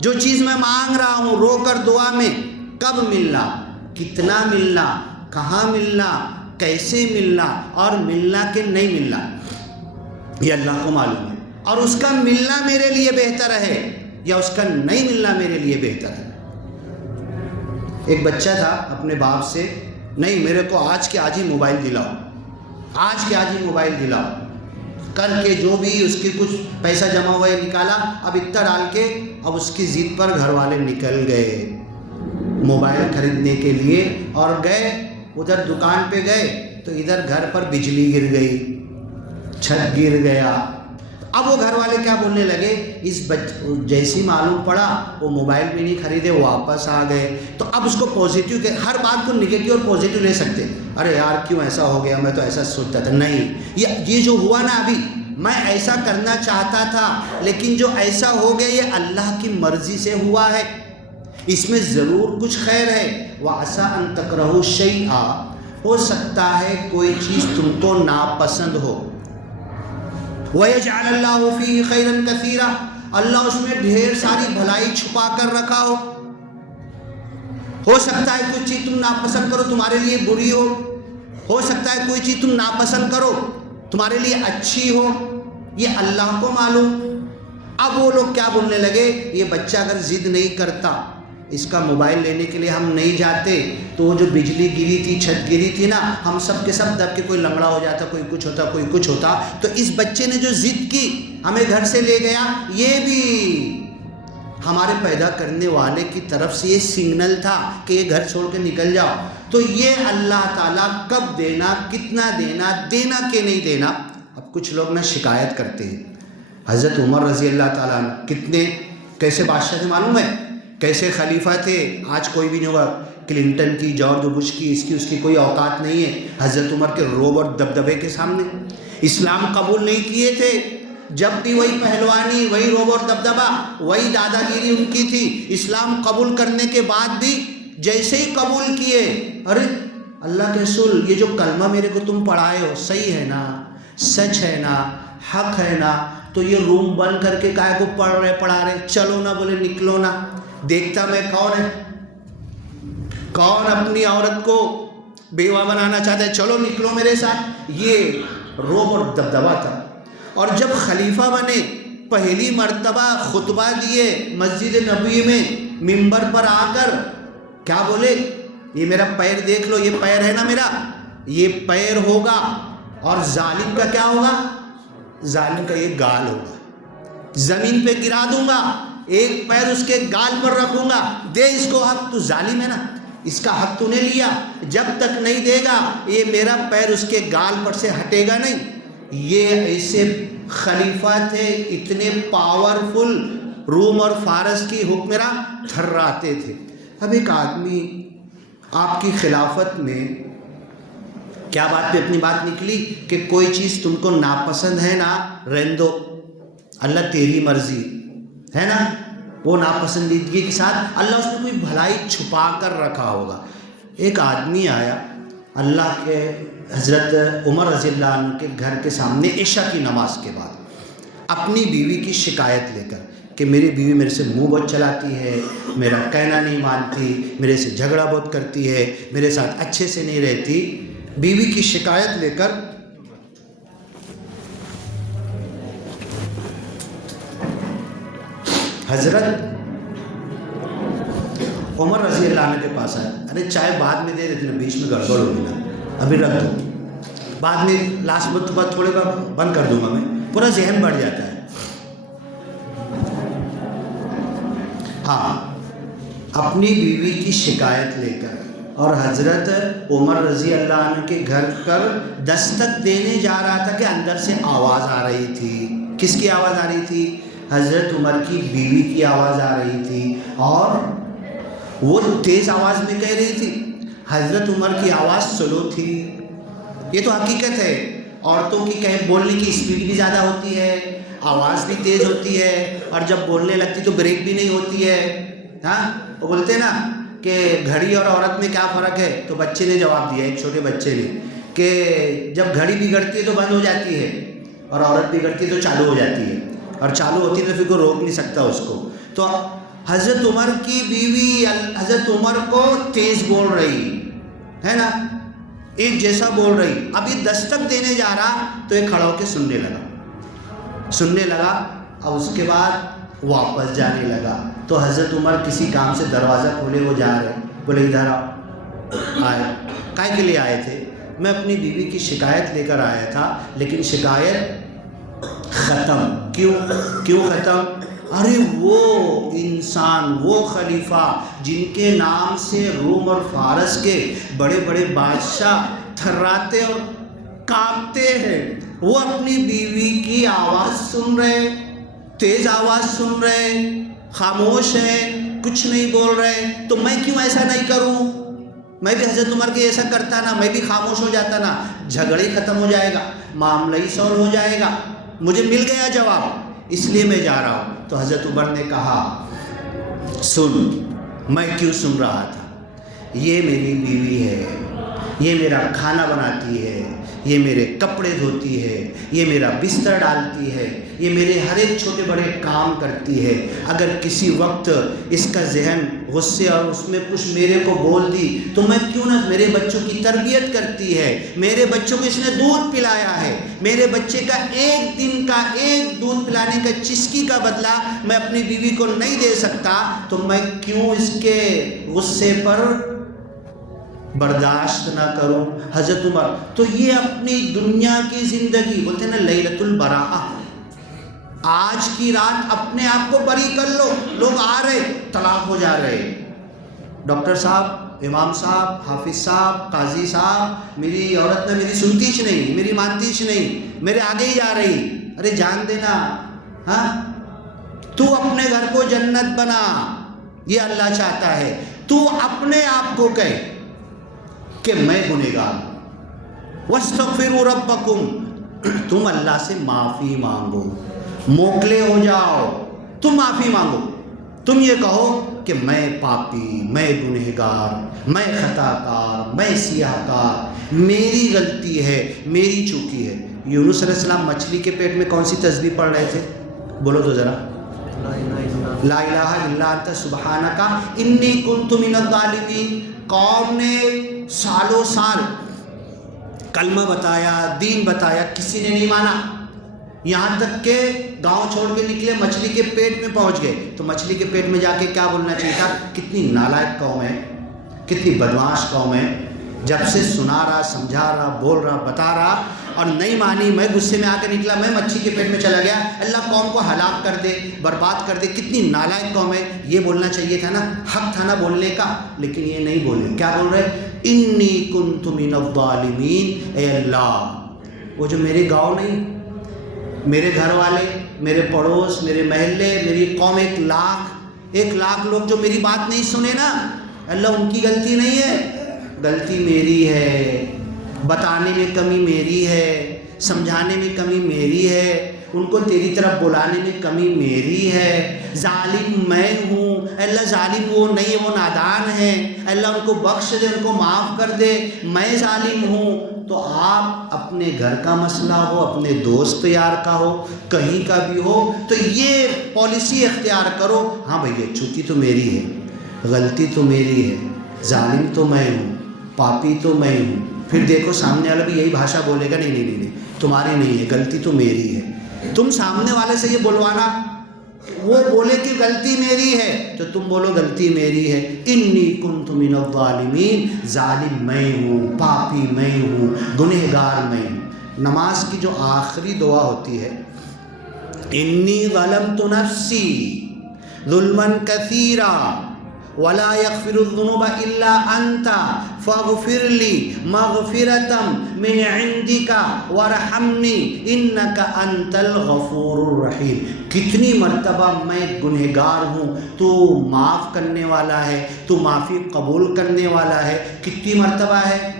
جو چیز میں مانگ رہا ہوں رو کر دعا میں، کب ملنا، کتنا ملنا، کہاں ملنا، کیسے ملنا، اور ملنا کہ نہیں ملنا، یہ اللہ کو معلوم ہے۔ اور اس کا ملنا میرے لیے بہتر ہے یا اس کا نہیں ملنا میرے لیے بہتر ہے۔ ایک بچہ تھا اپنے باپ سے، نہیں میرے کو آج کے آج ہی موبائل دلاؤ، آج کے آج ہی موبائل دلاؤ، کر کے جو بھی اس کی کچھ پیسہ جمع ہوا ہے نکالا، اب اتنا ڈال کے، اب اس کی ضد پر گھر والے نکل گئے موبائل خریدنے کے لیے، اور گئے ادھر دکان پہ گئے تو ادھر گھر پر بجلی گر گئی، چھت گر گیا۔ اب وہ گھر والے کیا بولنے لگے، جیسی معلوم پڑا وہ موبائل بھی نہیں خریدے، واپس آ گئے۔ تو اب اس کو پازیٹیو کہ ہر بات کو نگیٹیو اور پازیٹیو لے سکتے، ارے یار کیوں ایسا ہو گیا، میں تو ایسا سوچتا تھا، نہیں، یہ جو ہوا نا ابھی، میں ایسا کرنا چاہتا تھا لیکن جو ایسا ہو گیا یہ اللہ کی مرضی سے ہوا ہے، اس میں ضرور کچھ خیر ہے۔ وَعَسَىٰ أَن تَكْرَهُوا شَيْئًا، ہو سکتا ہے کوئی چیز تم کو ناپسند ہو، وَيَجْعَلَ اللَّهُ فِيهِ خَيْرًا كَثِيرًا، اللہ اس میں ڈھیر ساری بھلائی چھپا کر رکھا ہو سکتا ہے کوئی چیز تم ناپسند کرو تمہارے لیے بری ہو سکتا ہے کوئی چیز تم ناپسند کرو تمہارے لیے اچھی ہو، یہ اللہ کو معلوم۔ اب وہ لوگ کیا بولنے لگے، یہ بچہ اگر ضد نہیں کرتا، اس کا موبائل لینے کے لیے ہم نہیں جاتے تو وہ جو بجلی گری تھی، چھت گری تھی نا، ہم سب کے سب دب کے کوئی لنگڑا ہو جاتا، کوئی کچھ ہوتا، کوئی کچھ ہوتا۔ تو اس بچے نے جو ضد کی ہمیں گھر سے لے گیا، یہ بھی ہمارے پیدا کرنے والے کی طرف سے یہ سگنل تھا کہ یہ گھر چھوڑ کے نکل جاؤ۔ تو یہ اللہ تعالیٰ کب دینا، کتنا دینا، دینا کہ نہیں دینا۔ اب کچھ لوگ نا شکایت کرتے ہیں، حضرت عمر رضی اللہ تعالیٰ عنہ کتنے کیسے بادشاہ تھے معلوم ہے، کیسے خلیفہ تھے، آج کوئی بھی نہیں ہوگا۔ کلنٹن کی، جارج بش کی، اس کی کوئی اوقات نہیں ہے حضرت عمر کے روب اور دبدبے کے سامنے۔ اسلام قبول نہیں کیے تھے، جب بھی وہی پہلوانی، وہی روب اور دبدبا، وہی دادا گیری ان کی تھی۔ اسلام قبول کرنے کے بعد بھی جیسے ہی قبول کیے، ارے اللہ کے رسول یہ جو کلمہ میرے کو تم پڑھائے ہو صحیح ہے نا، سچ ہے نا، حق ہے نا، تو یہ روم بند کر کے کائے کو پڑھا رہے، چلو نا، بولے نکلو نا۔ دیکھتا میں کون ہے، کون اپنی عورت کو بیوہ بنانا چاہتا ہے، چلو نکلو میرے ساتھ۔ یہ روب اور دبدبا تھا۔ اور جب خلیفہ بنے، پہلی مرتبہ خطبہ دیے مسجد نبوی میں، منبر پر آ کر کیا بولے، یہ میرا پیر دیکھ لو، یہ پیر ہے نا میرا، یہ پیر ہوگا، اور ظالم کا کیا ہوگا، ظالم کا یہ گال ہوگا، زمین پہ گرا دوں گا، ایک پیر اس کے گال پر رکھوں گا، دے اس کو حق، تو ظالم ہے نا، اس کا حق تو نے لیا، جب تک نہیں دے گا یہ میرا پیر اس کے گال پر سے ہٹے گا نہیں۔ یہ ایسے خلیفہ تھے، اتنے پاورفل، روم اور فارس کی حکمراں تھراتے تھے۔ اب ایک آدمی آپ کی خلافت میں کیا بات پہ اپنی بات نکلی کہ کوئی چیز تم کو ناپسند ہے نا، رہنے دو، اللہ تیری مرضی ہے نا، وہ ناپسندیدگی کے ساتھ اللہ اس میں کوئی بھلائی چھپا کر رکھا ہوگا۔ ایک آدمی آیا اللہ کے حضرت عمر رضی اللہ عنہ کے گھر کے سامنے عشاء کی نماز کے بعد اپنی بیوی کی شکایت لے کر کہ میری بیوی میرے سے منہ بہت چلاتی ہے، میرا کہنا نہیں مانتی، میرے سے جھگڑا بہت کرتی ہے، میرے ساتھ اچھے سے نہیں رہتی۔ بیوی کی شکایت لے کر حضرت عمر رضی اللہ عنہ کے پاس آئے، ارے چائے بعد میں دے دیتے نا، بیچ میں گڑبڑ ہوگی نا، ابھی رکھ دو، بعد میں لاسٹ میں بعد تھوڑے بار بند کر دوں گا میں، پورا ذہن بڑھ جاتا ہے۔ ہاں، اپنی بیوی کی شکایت لے کر اور حضرت عمر رضی اللہ عنہ کے گھر پر دستک دینے جا رہا تھا کہ اندر سے آواز آ رہی تھی۔ کس کی آواز آ رہی تھی؟ حضرت عمر کی بیوی کی آواز آ رہی تھی، اور وہ تیز آواز میں کہہ رہی تھی۔ حضرت عمر کی آواز سلو تھی، یہ تو حقیقت ہے، عورتوں کی بولنے کی اسپیڈ بھی زیادہ ہوتی ہے، آواز بھی تیز ہوتی ہے، اور جب بولنے لگتی تو بریک بھی نہیں ہوتی ہے۔ ہاں، وہ بولتے ہیں نا کہ گھڑی اور عورت میں کیا فرق ہے، تو بچے نے جواب دیا، ایک چھوٹے بچے نے، کہ جب گھڑی بگڑتی ہے تو بند ہو جاتی ہے، اور عورت بگڑتی ہے تو چالو ہو جاتی ہے، اور چالو ہوتی ہے تو پھر کوئی روک نہیں سکتا اس کو۔ تو حضرت عمر کی بیوی حضرت عمر کو تیز بول رہی ہے نا، ایک جیسا بول رہی، اب یہ دستک دینے جا رہا تو یہ کھڑا ہو کے سننے لگا، اب اس کے بعد واپس جانے لگا۔ تو حضرت عمر کسی کام سے دروازہ کھولے وہ جا رہے، بولے ادھر آئے، کائے کے لیے آئے تھے؟ میں اپنی بیوی کی شکایت لے کر آیا تھا، لیکن شکایت ختم۔ کیوں ختم؟ ارے وہ انسان، وہ خلیفہ جن کے نام سے روم اور فارس کے بڑے بڑے بادشاہ تھراتے اور کانپتے ہیں، وہ اپنی بیوی کی آواز سن رہے، تیز آواز سن رہے، خاموش ہیں، کچھ نہیں بول رہے، تو میں کیوں ایسا نہیں کروں؟ میں بھی حضرت عمر کے ایسا کرتا نا، میں بھی خاموش ہو جاتا نا، جھگڑے ہی ختم ہو جائے گا، معاملہ ہی سولو ہو جائے گا۔ مجھے مل گیا جواب، اس لیے میں جا رہا ہوں۔ تو حضرت عمر نے کہا، سن، میں کیوں سن رہا تھا؟ یہ میری بیوی ہے، یہ میرا کھانا بناتی ہے، یہ میرے کپڑے دھوتی ہے، یہ میرا بستر ڈالتی ہے، یہ میرے ہر ایک چھوٹے بڑے کام کرتی ہے۔ اگر کسی وقت اس کا ذہن غصے اور اس میں کچھ میرے کو بول دی تو میں کیوں نہ میرے بچوں کی تربیت کرتی ہے، میرے بچوں کو اس نے دودھ پلایا ہے، میرے بچے کا ایک دن کا ایک دودھ پلانے کا چسکی کا بدلہ میں اپنی بیوی کو نہیں دے سکتا، تو میں کیوں اس کے غصے پر برداشت نہ کروں۔ حضرت عمر تو یہ اپنی دنیا کی زندگی بولتے ہیں نا لیلۃ البراءہ، آج کی رات اپنے آپ کو بری کر لو۔ لوگ آ رہے طلاق ہو جا رہے، ڈاکٹر صاحب، امام صاحب، حافظ صاحب، قاضی صاحب، میری عورت نے میری سنتیش نہیں، میری مانتیش نہیں، میرے آگے ہی جا رہی۔ ارے جان دینا، ہاں تو اپنے گھر کو جنت بنا، یہ اللہ چاہتا ہے۔ تو اپنے آپ کو کہے کہ میں گنہگار، وَاسْتَغْفِرُوا رَبَّكُمْ، تم اللہ سے معافی مانگو، موکلے ہو جاؤ، تم معافی مانگو، تم یہ کہو کہ میں پاپی، میں گنہگار، میں خطا کار، میں سیاہ کار، میری غلطی ہے، میری چوکی ہے۔ یونس علیہ السلام مچھلی کے پیٹ میں کون سی تسبیح پڑھ رہے تھے؟ بولو تو ذرا، لا الہ الا انت سبحانک انی کنت من الظالمین۔ قوم نے سالوں سال کلمہ بتایا، دین بتایا، کسی نے نہیں مانا، یہاں تک کہ گاؤں چھوڑ کے نکلے، مچھلی کے پیٹ میں پہنچ گئے، تو مچھلی کے پیٹ میں جا کے کیا بولنا چاہیے تھا؟ کتنی نالائق قوم ہے، کتنی بدمعاش قوم ہے، جب سے سنا رہا، سمجھا رہا، بول رہا، بتا رہا اور نہیں مانی، میں غصے میں آ کے نکلا، میں مچھلی کے پیٹ میں چلا گیا، اللہ قوم کو ہلاک کر دے، برباد کر دے، کتنی نالائق قوم ہے۔ یہ بولنا چاہیے تھا نا، حق تھا نا بولنے کا، لیکن یہ نہیں بولے۔ کیا بول رہے؟ انی کنت من الظالمین، اے اللہ وہ جو میرے گاؤں نہیں، میرے گھر والے، میرے پڑوس، میرے محلے، میری قوم، 1,00,000 لوگ جو میری بات نہیں سنے نا، اللہ ان کی غلطی نہیں ہے، غلطی میری ہے، بتانے میں کمی میری ہے، سمجھانے میں کمی میری ہے، ان کو تیری طرف بلانے میں کمی میری ہے۔ ظالم میں ہوں، اللہ ظالم وہ نہیں، وہ نادان ہیں، اللہ ان کو بخش دے، ان کو معاف کر دے، میں ظالم ہوں۔ تو آپ اپنے گھر کا مسئلہ ہو، اپنے دوست یار کا ہو، کہیں کا بھی ہو، تو یہ پالیسی اختیار کرو، ہاں بھئی چوکی تو میری ہے، غلطی تو میری ہے، ظالم تو میں ہوں، پاپی تو میں ہوں۔ پھر دیکھو سامنے والا بھی یہی بھاشا بولے گا، نہیں تمہاری نہیں ہے، غلطی تو میری ہے۔ تم سامنے والے سے یہ بولوانا، وہ بولے کہ غلطی میری ہے تو تم بولو غلطی میری ہے۔ انی کنت من الظالمین، ظالم میں ہوں، پاپی میں ہوں، گنہگار میں ہوں۔ نماز کی جو آخری دعا ہوتی ہے، انی ظلمت نفسی ظلما کثیرا ولا یغفر الذنوب الا انت فاغفر لی مغفرۃ من عندک وارحمنی انک انت الغفور الرحیم۔ کتنی مرتبہ میں گنہگار ہوں، تو معاف کرنے والا ہے، تو معافی قبول کرنے والا ہے، کتنی مرتبہ ہے۔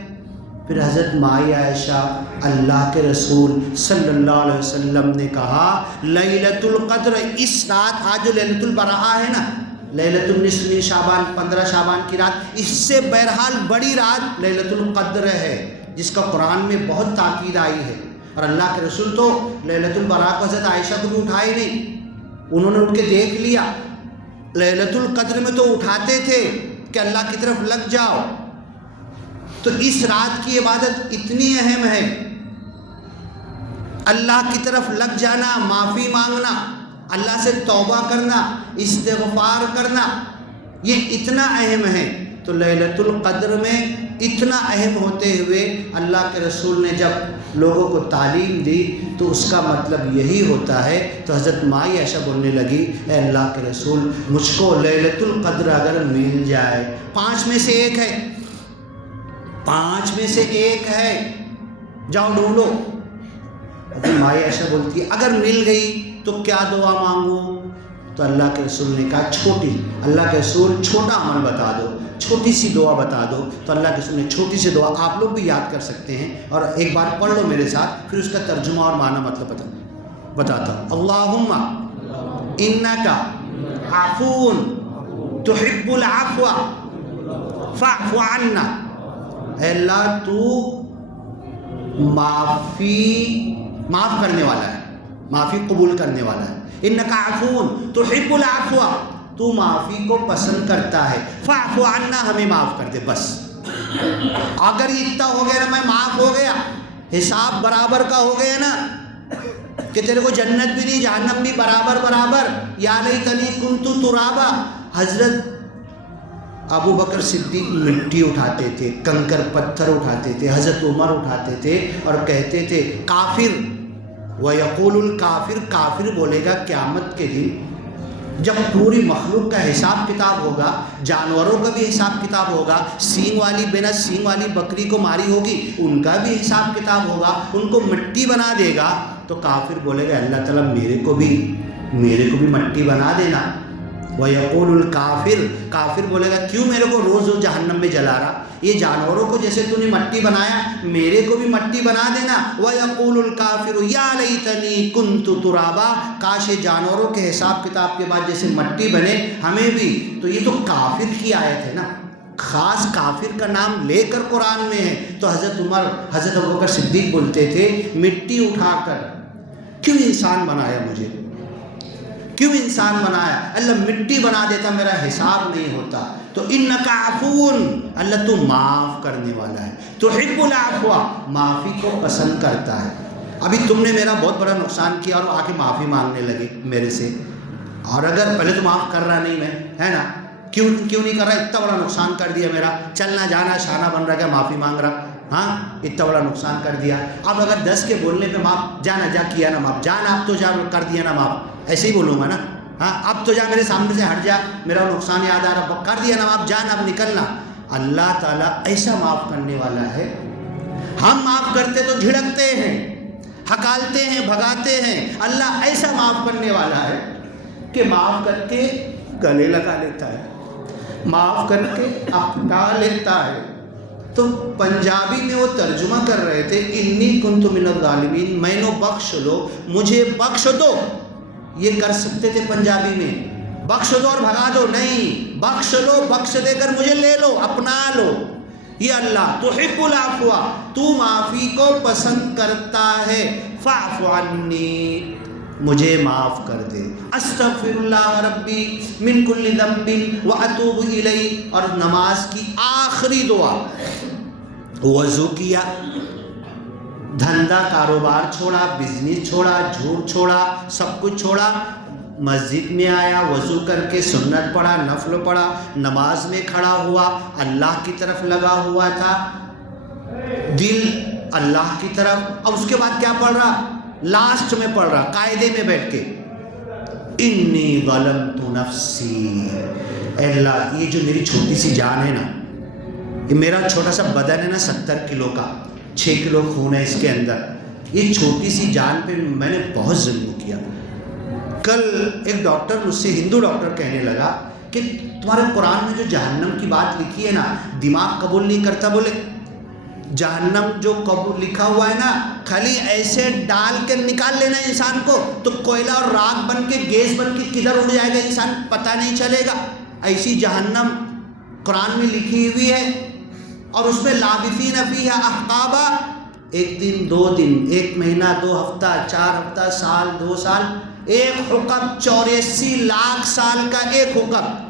پھر حضرت مائی عائشہ اللہ کے رسول صلی اللہ علیہ وسلم نے کہا لیلۃ القدر، اس رات، آج جو لیلۃ البراءہ ہے نا، لیلۃ النصف من شعبان، 15 شعبان کی رات، اس سے بہرحال بڑی رات لیلۃ القدر ہے، جس کا قرآن میں بہت تاکید آئی ہے۔ اور اللہ کے رسول تو لیلۃ البراء کو حضرت عائشہ کو بھی اٹھائے نہیں، انہوں نے اٹھ کے دیکھ لیا۔ لیلۃ القدر میں تو اٹھاتے تھے کہ اللہ کی طرف لگ جاؤ۔ تو اس رات کی عبادت اتنی اہم ہے، اللہ کی طرف لگ جانا، معافی مانگنا، اللہ سے توبہ کرنا، استغفار کرنا، یہ اتنا اہم ہے۔ تو لیلۃ القدر میں اتنا اہم ہوتے ہوئے اللہ کے رسول نے جب لوگوں کو تعلیم دی تو اس کا مطلب یہی ہوتا ہے۔ تو حضرت مائی عائشہ بولنے لگی اے اللہ کے رسول، مجھ کو لیلۃ القدر اگر مل جائے، 5 میں سے 1 ہے، 5 میں سے 1 ہے، جاؤ ڈھونڈو۔ حضرت مائی عائشہ بولتی ہے اگر مل گئی تو کیا دعا مانگوں؟ تو اللہ کے رسول نے کہا چھوٹی، اللہ کے رسول چھوٹا عمل بتا دو، چھوٹی سی دعا بتا دو۔ تو اللہ کے رسول نے چھوٹی سی دعا، آپ لوگ بھی یاد کر سکتے ہیں اور ایک بار پڑھ لو میرے ساتھ، پھر اس کا ترجمہ اور معنی مطلب بتاتا ہوں۔ اللہم انک عفو تحب العفو فاعف عنا، اے اللہ تو معاف کرنے والا ہے، معافی قبول کرنے والا ہے. انک عفو تحب العفو، تو معافی کو پسند کرتا ہے. فاعف عنا، ہمیں معاف کر دے بس. اگر اتنا ہو گیا نا، میں معاف ہو گیا، حساب برابر کا ہو گیا نا، کہ تیرے کو جنت بھی نہیں جہنم بھی برابر برابر. یا لیتنی کنت ترابا. حضرت ابو بکر صدیق مٹی اٹھاتے تھے، کنکر پتھر اٹھاتے تھے، حضرت عمر اٹھاتے تھے اور کہتے تھے کافر. وَيَقُولُ الْكَافِرُ، کافر بولے گا قیامت کے دن جب پوری مخلوق کا حساب کتاب ہوگا، جانوروں کا بھی حساب کتاب ہوگا، سینگ والی بنا سینگ والی بکری کو ماری ہوگی ان کا بھی حساب کتاب ہوگا، ان کو مٹی بنا دے گا، تو کافر بولے گا اللہ تعالیٰ میرے کو بھی مٹی بنا دینا. وَيَقُولُ الْكَافِرُ، کافر بولے گا کیوں میرے کو روز روز جہنم میں جلا رہا، یہ جانوروں کو جیسے تو نے مٹی بنایا میرے کو بھی مٹی بنا دینا. وَيَقُولُ الْكَافِرُ يَا لَيْتَنِي كُنْتُ تُرَابًا، کاش یہ جانوروں کے حساب کتاب کے بعد جیسے مٹی بنے ہمیں بھی. تو یہ تو کافر کی آیت ہے نا، خاص کافر کا نام لے کر قرآن میں ہے. تو حضرت عمر، حضرت ابوبکر صدیق بولتے تھے مٹی اٹھا کر کیوں انسان بنایا مجھے، کیوں انسان بنایا؟ اللہ مٹی بنا دیتا میرا حساب نہیں ہوتا. تو انک عفو، اللہ تو معاف کرنے والا ہے. تحب العفو، معافی کو پسند کرتا ہے. ابھی تم نے میرا بہت بڑا نقصان کیا اور آ کے معافی مانگنے لگے میرے سے، اور اگر پہلے تو معاف کر رہا نہیں میں، ہے نا، کیوں نہیں کر رہا؟ اتنا بڑا نقصان کر دیا میرا، چلنا جانا شانہ بن رہا کیا معافی مانگ رہا؟ ہاں اتنا بڑا نقصان کر دیا. اب اگر 10 کے بولنے پہ معاف، جانا جا کیا نا معاف، جان اب تو جا کر دیا نا معاف، ایسے ہی بولوں گا نا. ہاں اب تو جا میرے سامنے سے ہٹ جا، میرا نقصان یاد آ رہا، کر دیا نا معاف، جان اب نکلنا. اللہ تعالیٰ ایسا معاف کرنے والا ہے. ہم معاف کرتے تو جھڑکتے ہیں، ہکالتے ہیں، بھگاتے ہیں. اللہ ایسا معاف کرنے والا ہے کہ معاف کر کے گلے لگا لیتا ہے، معاف کر کے اپنا لیتا ہے. تو پنجابی میں وہ ترجمہ کر رہے تھے انی کنت من الظالمین، میں نو بخش لو، مجھے بخش دو. یہ کر سکتے تھے پنجابی میں، بخش دو اور بھگا دو، نہیں، بخش لو، بخش دے کر مجھے لے لو، اپنا لو. یہ اللہ تحب العفو، تو معافی کو پسند کرتا ہے. فاعف عنی، مجھے معاف کر دے. استغفر اللہ ربی من کل ذنب واتوب الیہ. اور نماز کی آخری دعا، وضو کیا، دھندا کاروبار چھوڑا، بزنس چھوڑا، جھوٹ چھوڑا، سب کچھ چھوڑا، مسجد میں آیا، وضو کر کے سنت پڑھا، نفل پڑھا، نماز میں کھڑا ہوا، اللہ کی طرف لگا ہوا تھا، دل اللہ کی طرف. اور اس کے بعد کیا پڑھ رہا؟ لاسٹ میں پڑھ رہا قاعدے میں بیٹھ کے انی ظلمت نفسی. اے اللہ یہ جو میری چھوٹی سی جان ہے نا، یہ میرا چھوٹا سا بدن ہے نا 70 کلو کا، 6 کلو خون ہے اس کے اندر، یہ چھوٹی سی جان پہ میں نے بہت ظلم کیا. کل ایک ڈاکٹر مجھ سے، ہندو ڈاکٹر، کہنے لگا کہ تمہارے قرآن میں جو جہنم کی بات لکھی ہے نا دماغ قبول نہیں کرتا. بولے جہنم جو قبول لکھا ہوا ہے نا، خالی ایسے ڈال کے نکال لینا انسان کو تو کوئلہ اور راکھ بن کے گیس بن کے کدھر اڑ جائے گا انسان پتہ نہیں چلے گا. ایسی جہنم قرآن میں لکھی ہوئی ہے. اور اس میں لابثین فیہا احقابا، 1 دن 2 دن، 1 مہینہ، 2 ہفتہ، 4 ہفتہ، سال، 2 سال، ایک حکم 84 لاکھ سال کا ایک حکم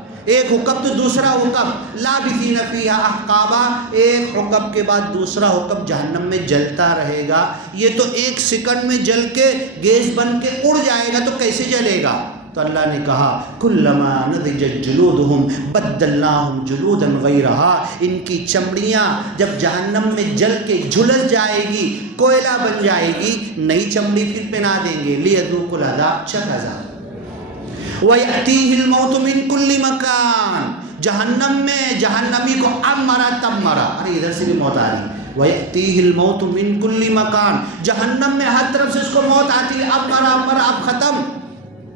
تو دوسرا حکم، لابثین فیہا احقابا، ایک حکم کے بعد دوسرا حکم جہنم میں جلتا رہے گا. یہ تو 1 سیکنڈ میں جل کے گیس بن کے اڑ جائے گا تو کیسے جلے گا؟ تو اللہ نے کہا کلما نضجت جلودہم بدلناہم جلودا غیرہا، ان کی چمڑیاں جب جہنم میں جل کے جھلس جائے گی، کوئلہ بن جائے گی، نئی چمڑی پھر پہنا دیں گے. لیذوقوا العذاب، چکھ عذاب. وَيَأْتِيهِ الْمَوْتُ مِنْ كُلِّ مَكَانٍ، جہنم میں جہنمی کو اب مرا تب مرا، ارے ادھر سے بھی موت آ رہی. وَيَأْتِيهِ الْمَوْتُ مِنْ كُلِّ مَكَانٍ، جہنم میں ہر طرف سے اس کو موت آتی ہے، اب مرا اب ختم.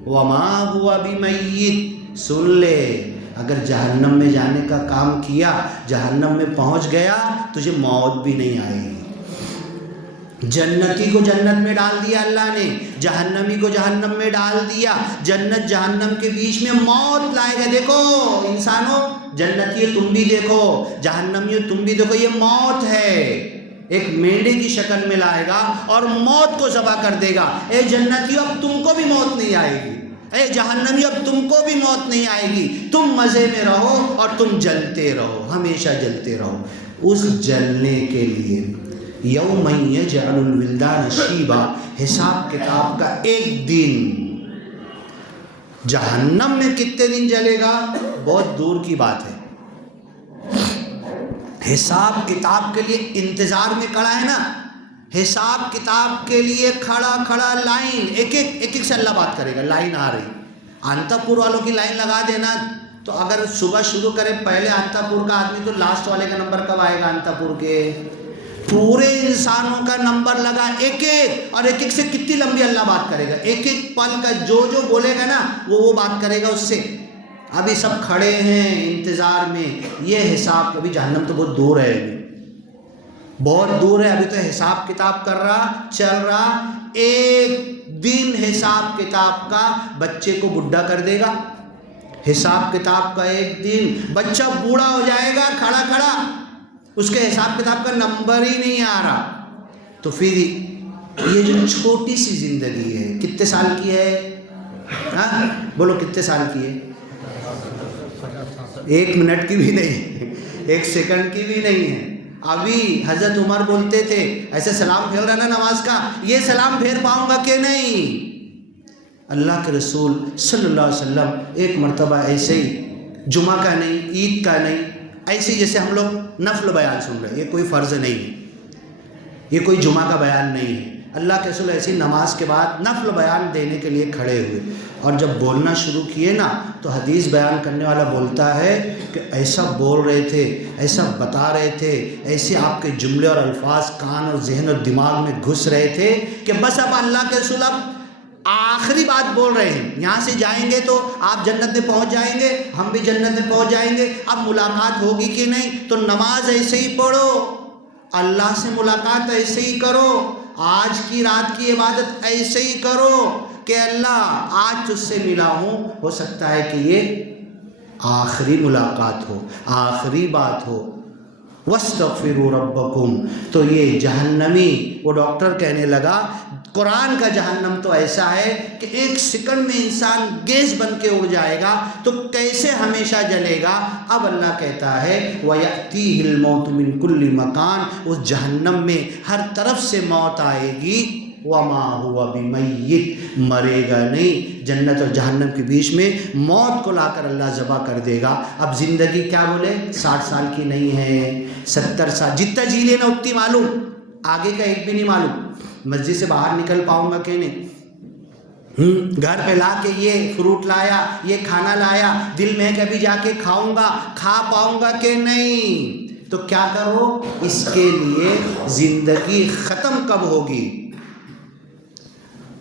وَمَا هُوَ بِمَيِّتٍ، سن لے اگر جہنم میں جانے کا کام کیا، جہنم میں پہنچ گیا، تجھے موت بھی نہیں آئے گی. جنتی کو جنت میں ڈال دیا اللہ نے، جہنمی کو جہنم میں ڈال دیا. جنت جہنم کے بیچ میں موت لائے گا. دیکھو انسانوں، جنتی تم بھی دیکھو، جہنمی تم بھی دیکھو، یہ موت ہے. ایک مینڈے کی شکل میں لائے گا اور موت کو ذبح کر دے گا. اے جنتیوں اب تم کو بھی موت نہیں آئے گی، اے جہنمیوں اب تم کو بھی موت نہیں آئے گی، تم مزے میں رہو اور تم جلتے رہو، ہمیشہ جلتے رہو. اس جلنے کے لیے یوم یجعل الولدان شیبا، حساب کتاب کا ایک دن. جہنم میں کتنے دن جلے گا بہت دور کی بات ہے. حساب کتاب کے لیے انتظار میں کھڑا ہے نا، حساب کتاب کے لیے کھڑا لائن، ایک ایک سے اللہ بات کرے گا. لائن آ رہی، انتا پور والوں کی لائن لگا دینا. تو اگر صبح شروع کرے پہلے انتا پور کا آدمی، تو لاسٹ والے کا نمبر کب آئے گا؟ انتا پور کے پورے انسانوں کا نمبر لگا ایک ایک، اور ایک ایک سے کتنی لمبی اللہ بات کرے گا. ایک ایک پل کا جو بولے گا نا وہ بات کرے گا اس سے. ابھی سب کھڑے ہیں انتظار میں. یہ حساب، کبھی جہنم تو بہت دور ہے، بہت دور ہے. ابھی تو حساب کتاب کر رہا، چل رہا. ایک دن حساب کتاب کا بچے کو بڈھا کر دے گا. حساب کتاب کا ایک دن بچہ بوڑھا ہو جائے گا کھڑا، اس کے حساب کتاب کا نمبر ہی نہیں آ رہا. تو پھر یہ جو چھوٹی سی زندگی ہے کتنے سال کی ہے؟ ہاں بولو کتنے سال کی ہے؟ 1 منٹ کی بھی نہیں، 1 سیکنڈ کی بھی نہیں ہے. ابھی حضرت عمر بولتے تھے ایسے سلام پھیر رہا نا نماز کا، یہ سلام پھیر پاؤں گا کہ نہیں؟ اللہ کے رسول صلی اللہ علیہ وسلم ایک مرتبہ ایسے ہی، جمعہ کا نہیں، عید کا نہیں، ایسے جیسے ہم لوگ نفل بیان سن رہے ہیں، یہ کوئی فرض نہیں ہے، یہ کوئی جمعہ کا بیان نہیں ہے. اللہ کے رسول ایسی نماز کے بعد نفل بیان دینے کے لیے کھڑے ہوئے، اور جب بولنا شروع کیے نا تو حدیث بیان کرنے والا بولتا ہے کہ ایسا بول رہے تھے، ایسا بتا رہے تھے، ایسے آپ کے جملے اور الفاظ کان اور ذہن اور دماغ میں گھس رہے تھے کہ بس اب اللہ کے رسول اب آخری بات بول رہے ہیں. یہاں سے جائیں گے تو آپ جنت میں پہنچ جائیں گے، ہم بھی جنت میں پہنچ جائیں گے. اب ملاقات ہوگی کہ نہیں؟ تو نماز ایسے ہی پڑھو، اللہ سے ملاقات ایسے ہی کرو، آج کی رات کی عبادت ایسے ہی کرو کہ اللہ آج تجھ سے ملا ہوں، ہو سکتا ہے کہ یہ آخری ملاقات ہو، آخری بات ہو. وَاسْتَغْفِرُوا رَبَّكُمْ. تو یہ جہنمی، وہ ڈاکٹر کہنے لگا قرآن کا جہنم تو ایسا ہے کہ 1 سیکنڈ میں انسان گیس بن کے اڑ جائے گا، تو کیسے ہمیشہ جلے گا؟ اب اللہ کہتا ہے وَيَأْتِيهِ الْمَوْتُ مِنْ كُلِّ مَكَانٍ. اس جہنم میں ہر طرف سے موت آئے گی. وَمَا هُوَ بِمَيِّتٍ، مرے گا نہیں. جنت اور جہنم کے بیچ میں موت کو لا کر اللہ ذبح کر دے گا. اب زندگی کیا بولے 60 سال کی نہیں ہے، 70 سال، جتنا جی لینا اتنی معلوم، آگے کا ایک بھی نہیں معلوم. مسجد سے باہر نکل پاؤں گا کہ نہیں؟ گھر پہ لا کے یہ فروٹ لایا، یہ کھانا لایا، دل میں کبھی جا کے کھاؤں گا، کھا پاؤں گا کہ نہیں؟ تو کیا کرو اس کے لیے؟ زندگی ختم کب ہوگی،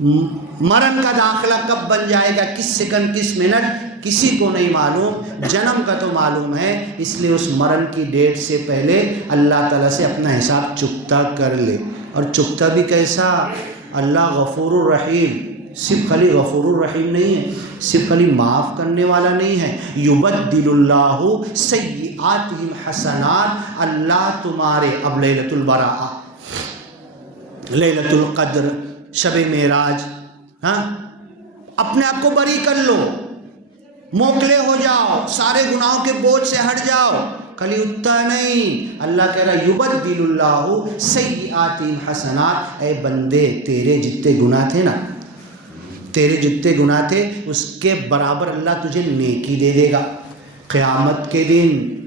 مرن کا داخلہ کب بن جائے گا، کس سیکنڈ کس منٹ، کسی کو نہیں معلوم. جنم کا تو معلوم ہے، اس لیے اس مرن کی ڈیٹ سے پہلے اللہ تعالیٰ سے اپنا حساب چکتا کر لے. اور چکتا بھی کیسا؟ اللہ غفور الرحیم، صرف خالی غفور الرحیم نہیں ہے، صرف خالی معاف کرنے والا نہیں ہے. یبدل اللہ سیئاتہم حسنات. اللہ تمہارے، اب لیلۃ البراء، لیلۃ القدر، شب معراج، ہاں اپنے آپ کو بری کر لو، موکلے ہو جاؤ، سارے گناہوں کے بوجھ سے ہٹ جاؤ. خالی اتنا نہیں، اللہ کہہ رہا یبدل اللہ سیئاتہم حسنات. اے بندے تیرے جتنے گناہ تھے نا، تیرے جتنے گناہ تھے اس کے برابر اللہ تجھے نیکی دے دے گا. قیامت کے دن،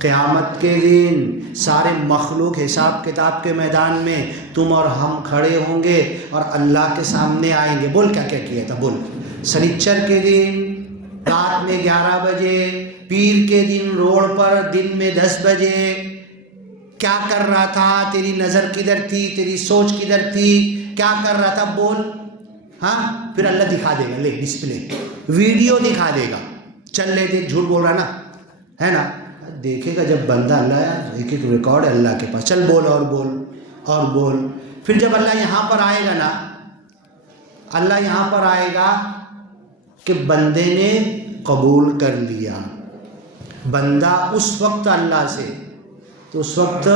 قیامت کے دن سارے مخلوق حساب کتاب کے میدان میں تم اور ہم کھڑے ہوں گے اور اللہ کے سامنے آئیں گے. بول کیا کیا کیا تھا، بول. سنیچر کے دن رات میں 11 بجے، پیر کے دن روڈ پر دن میں 10 بجے کیا کر رہا تھا؟ تیری نظر کدھر تھی، تیری سوچ کدھر تھی، کیا کر رہا تھا؟ بول. ہاں پھر اللہ دکھا دے گا، لے ڈسپلے ویڈیو دکھا دے گا. چل لے دیکھ، جھوٹ بول رہا نا، ہے نا؟ دیکھے گا جب بندہ، اللہ ایک ایک ریکارڈ ہے اللہ کے پاس، چل بول اور بول اور بول. پھر جب اللہ یہاں پر آئے گا نا، اللہ یہاں پر آئے گا کہ بندے نے قبول کر لیا. بندہ اس وقت اللہ سے تو اس وقت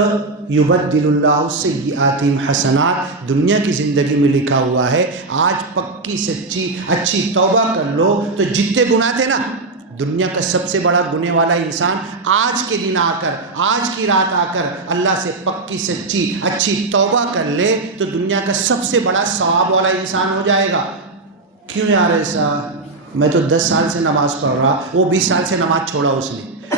یبدل اللہ سیئاتہم حسنات، دنیا کی زندگی میں لکھا ہوا ہے آج پکی سچی اچھی توبہ کر لو تو جتنے گناہ تھے نا، دنیا کا سب سے بڑا گنے والا انسان آج کے دن آ کر، آج کی رات آ کر اللہ سے پکی سچی اچھی توبہ کر لے تو دنیا کا سب سے بڑا ثواب والا انسان ہو جائے گا۔ کیوں یار ایسا؟ میں تو 10 سال سے نماز پڑھ رہا، وہ 20 سال سے نماز چھوڑا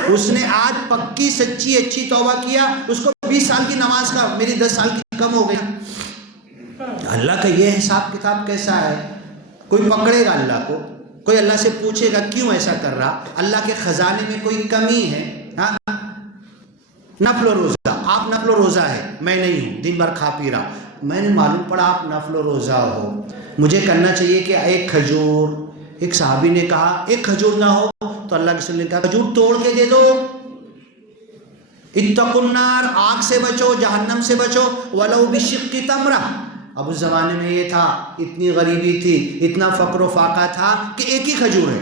اس نے آج پکی سچی اچھی توبہ کیا، اس کو 20 سال کی نماز کا میری 10 سال کی کم ہو گیا۔ اللہ کا یہ حساب کتاب کیسا ہے؟ کوئی پکڑے گا اللہ کو؟ کوئی اللہ سے پوچھے گا کیوں ایسا کر رہا؟ اللہ کے خزانے میں کوئی کمی ہے؟ ہاں، نفل و روزہ، آپ نفل و روزہ ہے، میں نہیں ہوں، دن بھر کھا پی رہا، میں نے معلوم پڑا آپ نفل و روزہ ہو، مجھے کرنا چاہیے کہ ایک کھجور، ایک صحابی نے کہا ایک کھجور نہ ہو تو اللہ کے رسول نے کہا کھجور توڑ کے دے دو، اتقوا النار، آگ سے بچو، جہنم سے بچو، ولو بشق تمرہ۔ اب اس زمانے میں یہ تھا، اتنی غریبی تھی، اتنا فقر و فاقہ تھا کہ ایک ہی کھجور ہے،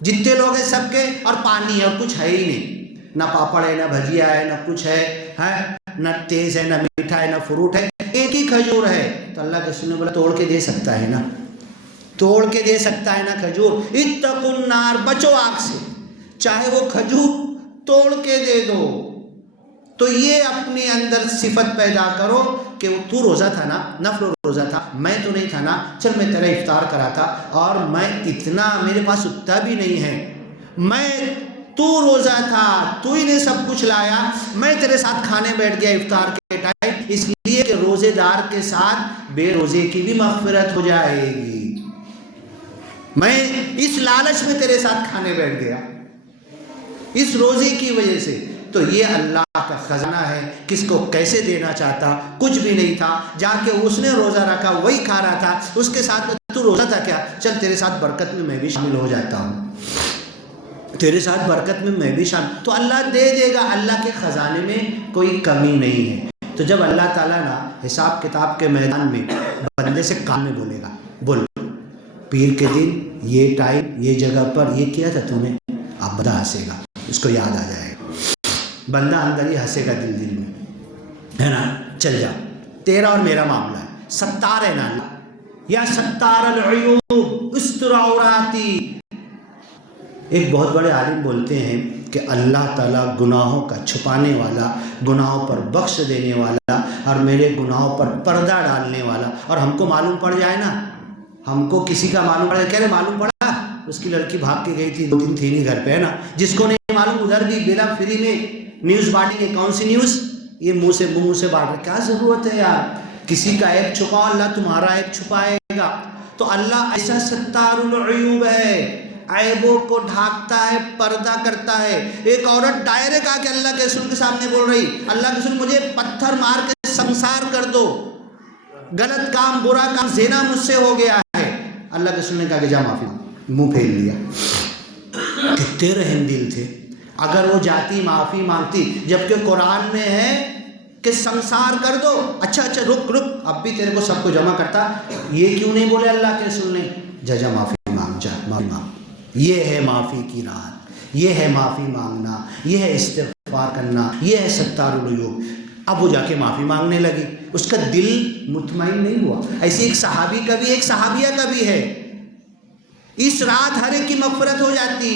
جتنے لوگ ہیں سب کے، اور پانی ہے اور کچھ ہے ہی نہیں، نہ پاپڑ ہے، نہ بھجیا ہے، نہ کچھ ہے، نہ تیز ہے، نہ میٹھا ہے، نہ فروٹ ہے، ایک ہی کھجور ہے۔ تو اللہ کے رسول نے بولا توڑ کے دے سکتا ہے نا، توڑ کے دے سکتا ہے نا کھجور، اتقوا النار، بچو آگ سے، چاہے وہ کھجور توڑ کے دے دو۔ تو یہ اپنے اندر صفت پیدا کرو کہ تو روزہ تھا نا، نفل روزہ تھا، میں تو نہیں تھا نا، چل میں تیرا افطار کرا تھا، اور میں اتنا میرے پاس اتنا بھی نہیں ہے، تو روزہ تھا، تو ہی نے سب کچھ لایا، میں تیرے ساتھ کھانے بیٹھ گیا افطار کے ٹائم، اس لیے کہ روزے دار کے ساتھ بے روزے کی بھی مغفرت ہو جائے گی، میں اس لالچ میں تیرے ساتھ کھانے بیٹھ گیا اس روزے کی وجہ سے۔ تو یہ اللہ کا خزانہ ہے، کس کو کیسے دینا چاہتا، کچھ بھی نہیں تھا، جا کے اس نے روزہ رکھا وہی کھا رہا تھا، اس کے ساتھ تو روزہ تھا کیا، چل تیرے ساتھ برکت میں بھی شامل ہو جاتا ہوں، تیرے ساتھ برکت میں بھی شامل، تو اللہ دے دے گا، اللہ کے خزانے میں کوئی کمی نہیں ہے۔ تو جب اللہ تعالیٰ نا حساب کتاب کے میدان میں بندے سے کان میں بولے گا، بول پیر کے دن یہ ٹائم یہ جگہ پر یہ کیا تھا تو نے، اب بندہ ہنسے گا، اس کو یاد آ جائے گا، بندہ اندر ہی ہنسے گا دل میں، ہے نا، چل جا، تیرا اور میرا معاملہ ہے، ستار ہے نا اللہ، یا ستار العیوب استر عوراتی۔ ایک بہت بڑے عالم بولتے ہیں کہ اللہ تعالیٰ گناہوں کا چھپانے والا، گناہوں پر بخش دینے والا، اور میرے گناہوں پر پردہ ڈالنے والا، اور ہم کو معلوم پڑ جائے نا، ہم کو کسی کا معلوم پڑ جائے، کہہ رہے معلوم پڑا اس کی لڑکی بھاگ کے گئی تھی، 2 دن تھی نہیں گھر پہ، ہے نا، جس کو نہیں معلوم ادھر بھی بلا فری میں نیوز بانٹیں گے، کون سی نیوز، یہ منہ سے بانٹ رہے، کیا ضرورت ہے یار، کسی کا عیب چھپاؤ، اللہ تمہارا عیب چھپائے گا۔ تو اللہ ایسا ستار العیوب ہے، عیبوں کو ڈھانکتا ہے، پردہ کرتا ہے۔ ایک عورت ڈائریکٹ آ کے اللہ کے رسول کے سامنے بول رہی، اللہ کے رسول مجھے پتھر مار کے سنسار کر دو، غلط کام، برا کام، زنا مجھ سے ہو گیا ہے۔ اللہ کے رسول نے کہا کہ جا معافی، منہ پھیر لیا۔ کتنے رحم دل تھے، اگر وہ جاتی معافی مانگتی، جبکہ قرآن میں ہے کہ سنسار کر دو، اچھا رک اب بھی تیرے کو سب کو جمع کرتا، یہ کیوں نہیں بولے اللہ کے رسول نے، جا معافی مانگ، جا معافی مانگ۔ یہ ہے معافی کی رات، یہ ہے معافی مانگنا، یہ ہے استغفار کرنا، یہ ہے ستار العیوب۔ اب وہ جا کے معافی مانگنے لگی، اس کا دل مطمئن نہیں ہوا۔ ایسے ایک صحابی کا بھی، ایک صحابیہ کا بھی ہے، اس رات ہر ایک کی مغفرت ہو جاتی،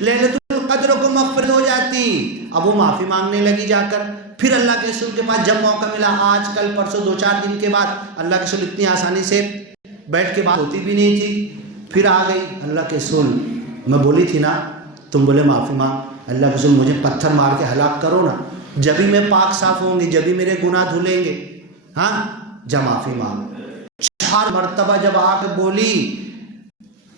لیلۃ القدر کو مغفرت ہو جاتی۔ اب وہ معافی مانگنے لگی جا کر، پھر اللہ کے رسول کے پاس جب موقع ملا، آج کل پرسوں 2-4 دن کے بعد، اللہ کے رسول اتنی آسانی سے بیٹھ کے بات ہوتی بھی نہیں تھی، پھر آ گئی، اللہ کے رسول میں بولی تھی نا، تم بولے معافی مانگ، اللہ کے رسول مجھے پتھر مار کے ہلاک کرو نا، جب ہی میں پاک صاف ہوں گی، جب ہی میرے گناہ دھلیں گے، ہاں جا معافی مانگ۔ 4 مرتبہ جب آ کے بولی،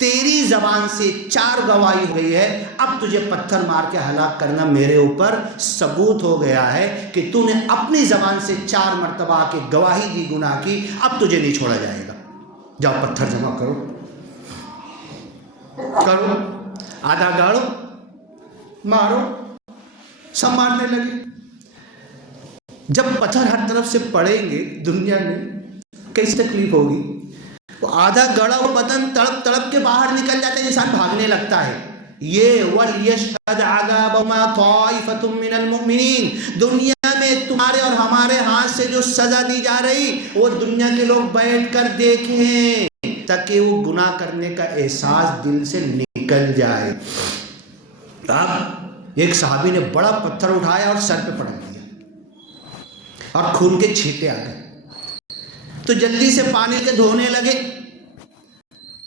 تیری زبان سے 4 گواہی ہو گئی ہے، اب تجھے پتھر مار کے ہلاک کرنا میرے اوپر ثبوت ہو گیا ہے کہ تو نے اپنی زبان سے 4 مرتبہ آ کے گواہی دی گناہ کی، اب تجھے نہیں چھوڑا جائے گا، جاؤ پتھر جمع کرو، آدھا گاڑو، مارو، سب مارنے لگے۔ جب پتھر ہر طرف سے پڑیں گے دنیا میں کیسی تکلیف ہوگی، آدھا گڑا ہوا بدن تڑپ تڑپ کے باہر نکل جاتا ہے، انسان بھاگنے لگتا ہے، یہ وَلْيَشْهَدْ عَذَابَهُمَا طَائِفَةٌ مِّنَ الْمُؤْمِنِينَ، دنیا میں تمہارے اور ہمارے ہاتھ سے جو سزا دی جا رہی وہ دنیا کے لوگ بیٹھ کر دیکھیں تاکہ وہ گناہ کرنے کا احساس دل سے نکل جائے۔ اب ایک صحابی نے بڑا پتھر اٹھایا اور سر پہ پڑھ دیا اور خون کے چھینٹے آ گئے، تو جلدی سے پانی کے دھونے لگے،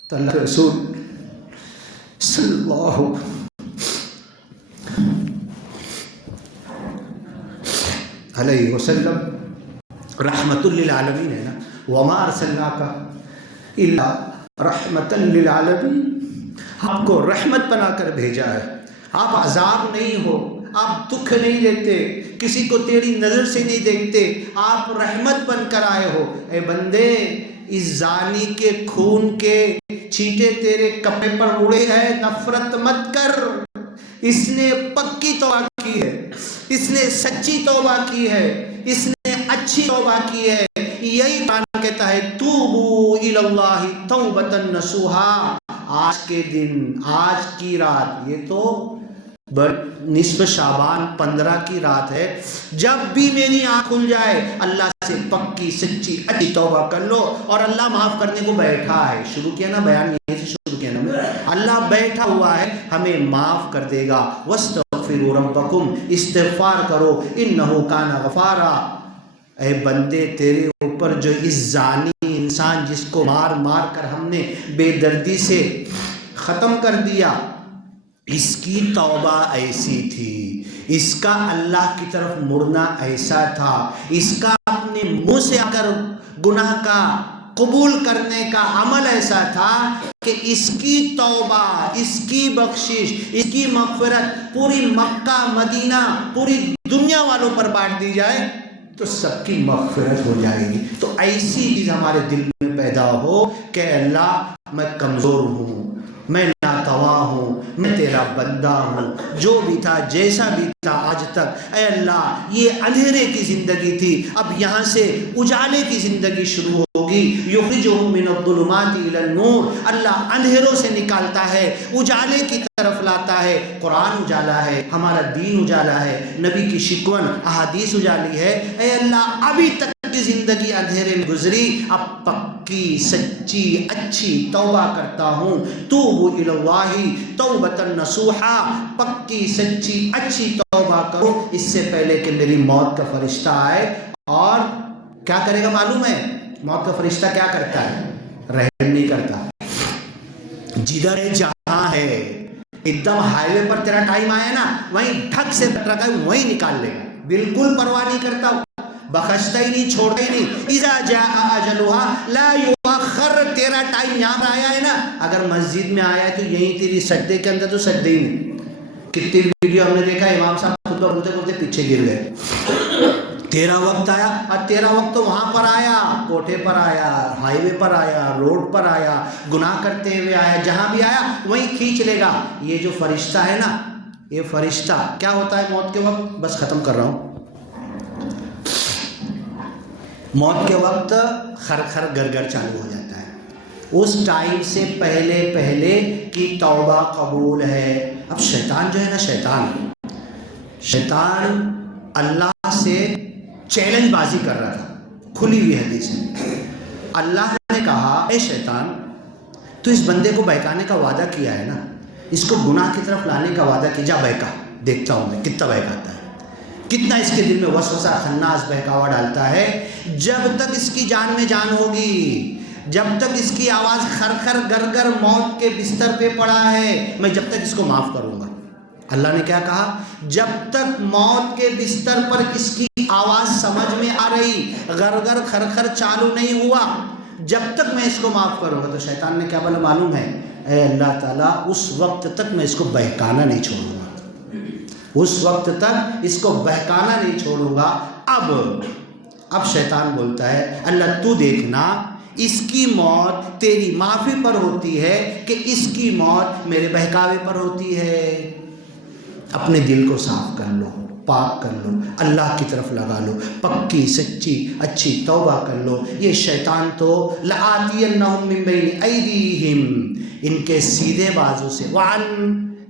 تو اللہ کے رسول صلی اللہ علیہ وسلم رحمت للعالمین ہے نا، وما ارسلناک الا رحمت للعالمین، آپ کو رحمت بنا کر بھیجا ہے، آپ عذاب نہیں ہو، آپ دکھ نہیں دیتے، کسی کو تیری نظر سے نہیں دیکھتے، آپ رحمت بن کر آئے ہو۔ اے بندے، اس زانی کے خون کے چھینٹے تیرے کپڑے پر اڑے ہیں، نفرت مت کر، اس نے پکی توبہ کی ہے، اس نے سچی توبہ کی ہے، اس نے اچھی توبہ کی ہے۔ یہی قرآن کہتا ہے توبو الی اللہ توبۃ نصوحا، آج کے دن، آج کی رات، یہ تو نصف شعبان 15 کی رات ہے، جب بھی میری آنکھ کھل جائے اللہ سے پکی سچی اچھی توبہ کر لو، اور اللہ معاف کرنے کو بیٹھا ہے۔ شروع کیا نا بیان، یہیں سے شروع کیا نا، اللہ بیٹھا ہوا ہے، ہمیں معاف کر دے گا۔ وَاسْتَغْفِرُوا رَبَّكُمْ، استغفار کرو، إِنَّهُ كَانَ غَفَارًا۔ اے بندے، تیرے اوپر جو اس زانی انسان جس کو مار مار کر ہم نے بے دردی سے ختم کر دیا، اس کی توبہ ایسی تھی، اس کا اللہ کی طرف مڑنا ایسا تھا، اس کا اپنے منہ سے آ کر گناہ کا قبول کرنے کا عمل ایسا تھا کہ اس کی توبہ، اس کی بخشش، اس کی مغفرت پوری مکہ مدینہ پوری دنیا والوں پر بانٹ دی جائے تو سب کی مغفرت ہو جائے گی۔ تو ایسی چیز ہمارے دل میں پیدا ہو کہ اللہ میں کمزور ہوں، میں ناتواں ہوں، میں تیرا بندہ ہوں، جو بھی تھا جیسا بھی تھا آج تک، اے اللہ یہ اندھیرے کی زندگی تھی، اب یہاں سے اجالے کی زندگی شروع ہوگی۔ یخرجہم من الظلمات الی النور، اللہ اندھیروں سے نکالتا ہے، اجالے کی طرف لاتا ہے۔ قرآن اجالا ہے، ہمارا دین اجالا ہے، نبی کی شکون احادیث اجالی ہے۔ اے اللہ ابھی تک کی زندگی اندھیرے میں گزری، اب پکی سچی اچھی توبہ کرتا ہوں۔ توبوا الی اللہ توبۃ نصوحا، پکی سچی اچھی توبہ کرو اس سے پہلے کہ میری موت کا فرشتہ آئے۔ اور کیا کرے گا معلوم ہے؟ موت کا فرشتہ کیا کرتا ہے؟ رحم نہیں کرتا، جدھر ہے جہاں ہے، ایک دم ہائی وے پر تیرا ٹائم آیا نا، وہیں ڈھک سے ٹرک ہے وہیں نکال لے گا، بالکل پرواہ نہیں کرتا، بخشتا ہی نہیں، چھوڑتا ہی نہیں۔ اذا جاء اجلها لا یؤخر، تیرا ٹائم یہاں پر آیا ہے نا، اگر مسجد میں آیا ہے تو یہیں تیری سجدے کے اندر تو سجدے ہی نہیں۔ کتنی ویڈیو ہم نے دیکھا امام صاحب خطبہ بولتے بولتے پیچھے گر گئے، تیرا وقت آیا، اور تیرا وقت تو وہاں پر آیا، کوٹھے پر آیا، ہائی وے پر آیا، روڈ پر آیا، گناہ کرتے ہوئے آیا، جہاں بھی آیا وہیں کھینچ لے گا۔ یہ جو فرشتہ ہے نا، یہ فرشتہ کیا ہوتا ہے موت کے وقت؟ بس ختم کر رہا ہوں، موت کے وقت خر خر گر گر چالو ہو جاتا ہے، اس ٹائم سے پہلے پہلے کی توبہ قبول ہے۔ اب شیطان جو ہے نا، شیطان اللہ سے چیلنج بازی کر رہا تھا، کھلی ہوئی حدیث ہے۔ اللہ نے کہا اے شیطان، تو اس بندے کو بہکانے کا وعدہ کیا ہے نا، اس کو گناہ کی طرف لانے کا وعدہ کیا، جا بہکا، دیکھتا ہوں میں کتنا بہکاتا ہے، کتنا اس کے دل میں وسوسہ خناس بہکاوا ڈالتا ہے۔ جب تک اس کی جان میں جان ہوگی، جب تک اس کی آواز خر خر گر گر موت کے بستر پہ پڑا ہے، میں جب تک اس کو معاف کروں گا۔ اللہ نے کیا کہا؟ جب تک موت کے بستر پر اس کی آواز سمجھ میں آ رہی، گر گر خر خر چالو نہیں ہوا، جب تک میں اس کو معاف کروں گا۔ تو شیطان نے کیا بولا معلوم ہے؟ اے اللہ تعالیٰ، اس وقت تک میں اس کو بہکانا نہیں چھوڑوں گا، اس وقت تک اس کو بہکانا نہیں چھوڑوں گا۔ اب شیطان بولتا ہے اللہ تو دیکھنا، اس کی موت تیری معافی پر ہوتی ہے کہ اس کی موت میرے بہکاوے پر ہوتی ہے۔ اپنے دل کو صاف کر لو، پاک کر لو، اللہ کی طرف لگا لو، پکی سچی اچھی توبہ کر لو۔ یہ شیطان تو لآتینہم من بین ایدیہم، ان کے سیدھے بازو سے، وعن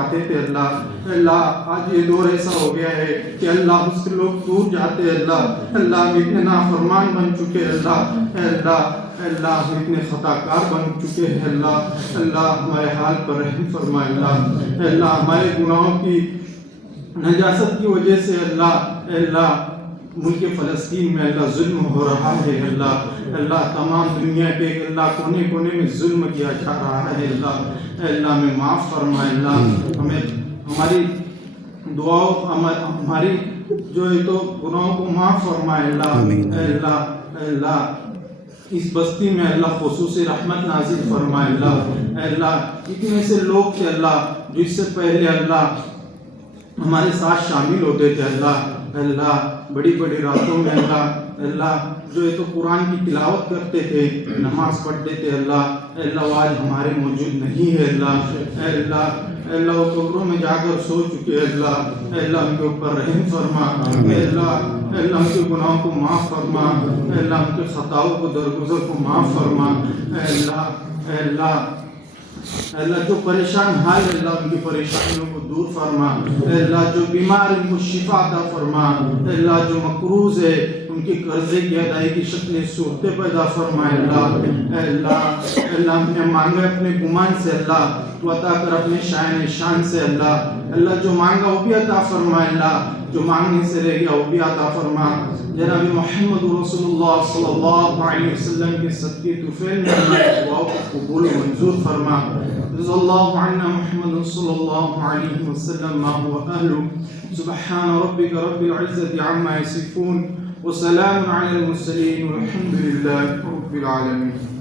آتے تھے اللہ آج یہ دور ایسا ہو گیا ہے کہ اللہ اس کے لوگ دور جاتے ہیں اللہ ہم اتنے نافرمان بن چکے اللہ ہم اتنے خطا کار بن چکے ہیں اللہ ہمارے حال پر رحم فرما اللہ ہمارے گناہوں کی نجاست کی وجہ سے اللہ ملک فلسطین میں اللہ ظلم ہو رہا ہے اللہ تمام دنیا کے اللہ کونے کونے میں ظلم کیا جا رہا ہے اللہ ہمیں معاف فرما ہمیں ہماری دعاؤں ہماری جو ہے تو گناہوں کو معاف فرما اللہ اس بستی میں اللہ خصوصی رحمت نازل فرما اللہ اتنے سے لوگ تھے اللہ جو اس سے پہلے اللہ ہمارے ساتھ شامل ہوتے تھے اللہ بڑی بڑی راتوں میں اللہ جو ہے تو قرآن کی تلاوت کرتے تھے نماز پڑھتے تھے اللہ آج ہمارے موجود نہیں ہے اللہ وہ قبروں میں جا کر سو چکے اللہ ان کے اوپر رحم فرما اللہ ان کے گناہوں کو معاف فرما اللہ ان کے خطاؤں کو درگزر کو معاف فرما اللہ جو پریشان حال ہے اللہ ان کی پریشانیوں کو دور فرما اللہ جو بیمار ان کو شفا عطا فرما اللہ جو مقروض ہے ان کی قرضے کی ادائیگی کی شکلیں صورتیں پیدا فرما اللہ ہم نے مانگا اپنے گمان سے اللہ تو عطا کر اپنے شان سے اللہ جو مانگا وہ بھی عطا فرما جو مانگنے سے رہ گیا وہ بھی عطا فرما جناب محمد رسول اللہ صلی اللہ علیہ وسلم کے صدقے طفیل میں اللہ دعاؤں کو قبول و منظور فرما رضی اللہ عنہ محمد صلی اللہ علیہ وسلم ما هو اہلہ سبحان ربک رب العزة عما یصفون وسلام علی المرسلین والحمد للہ رب العالمین.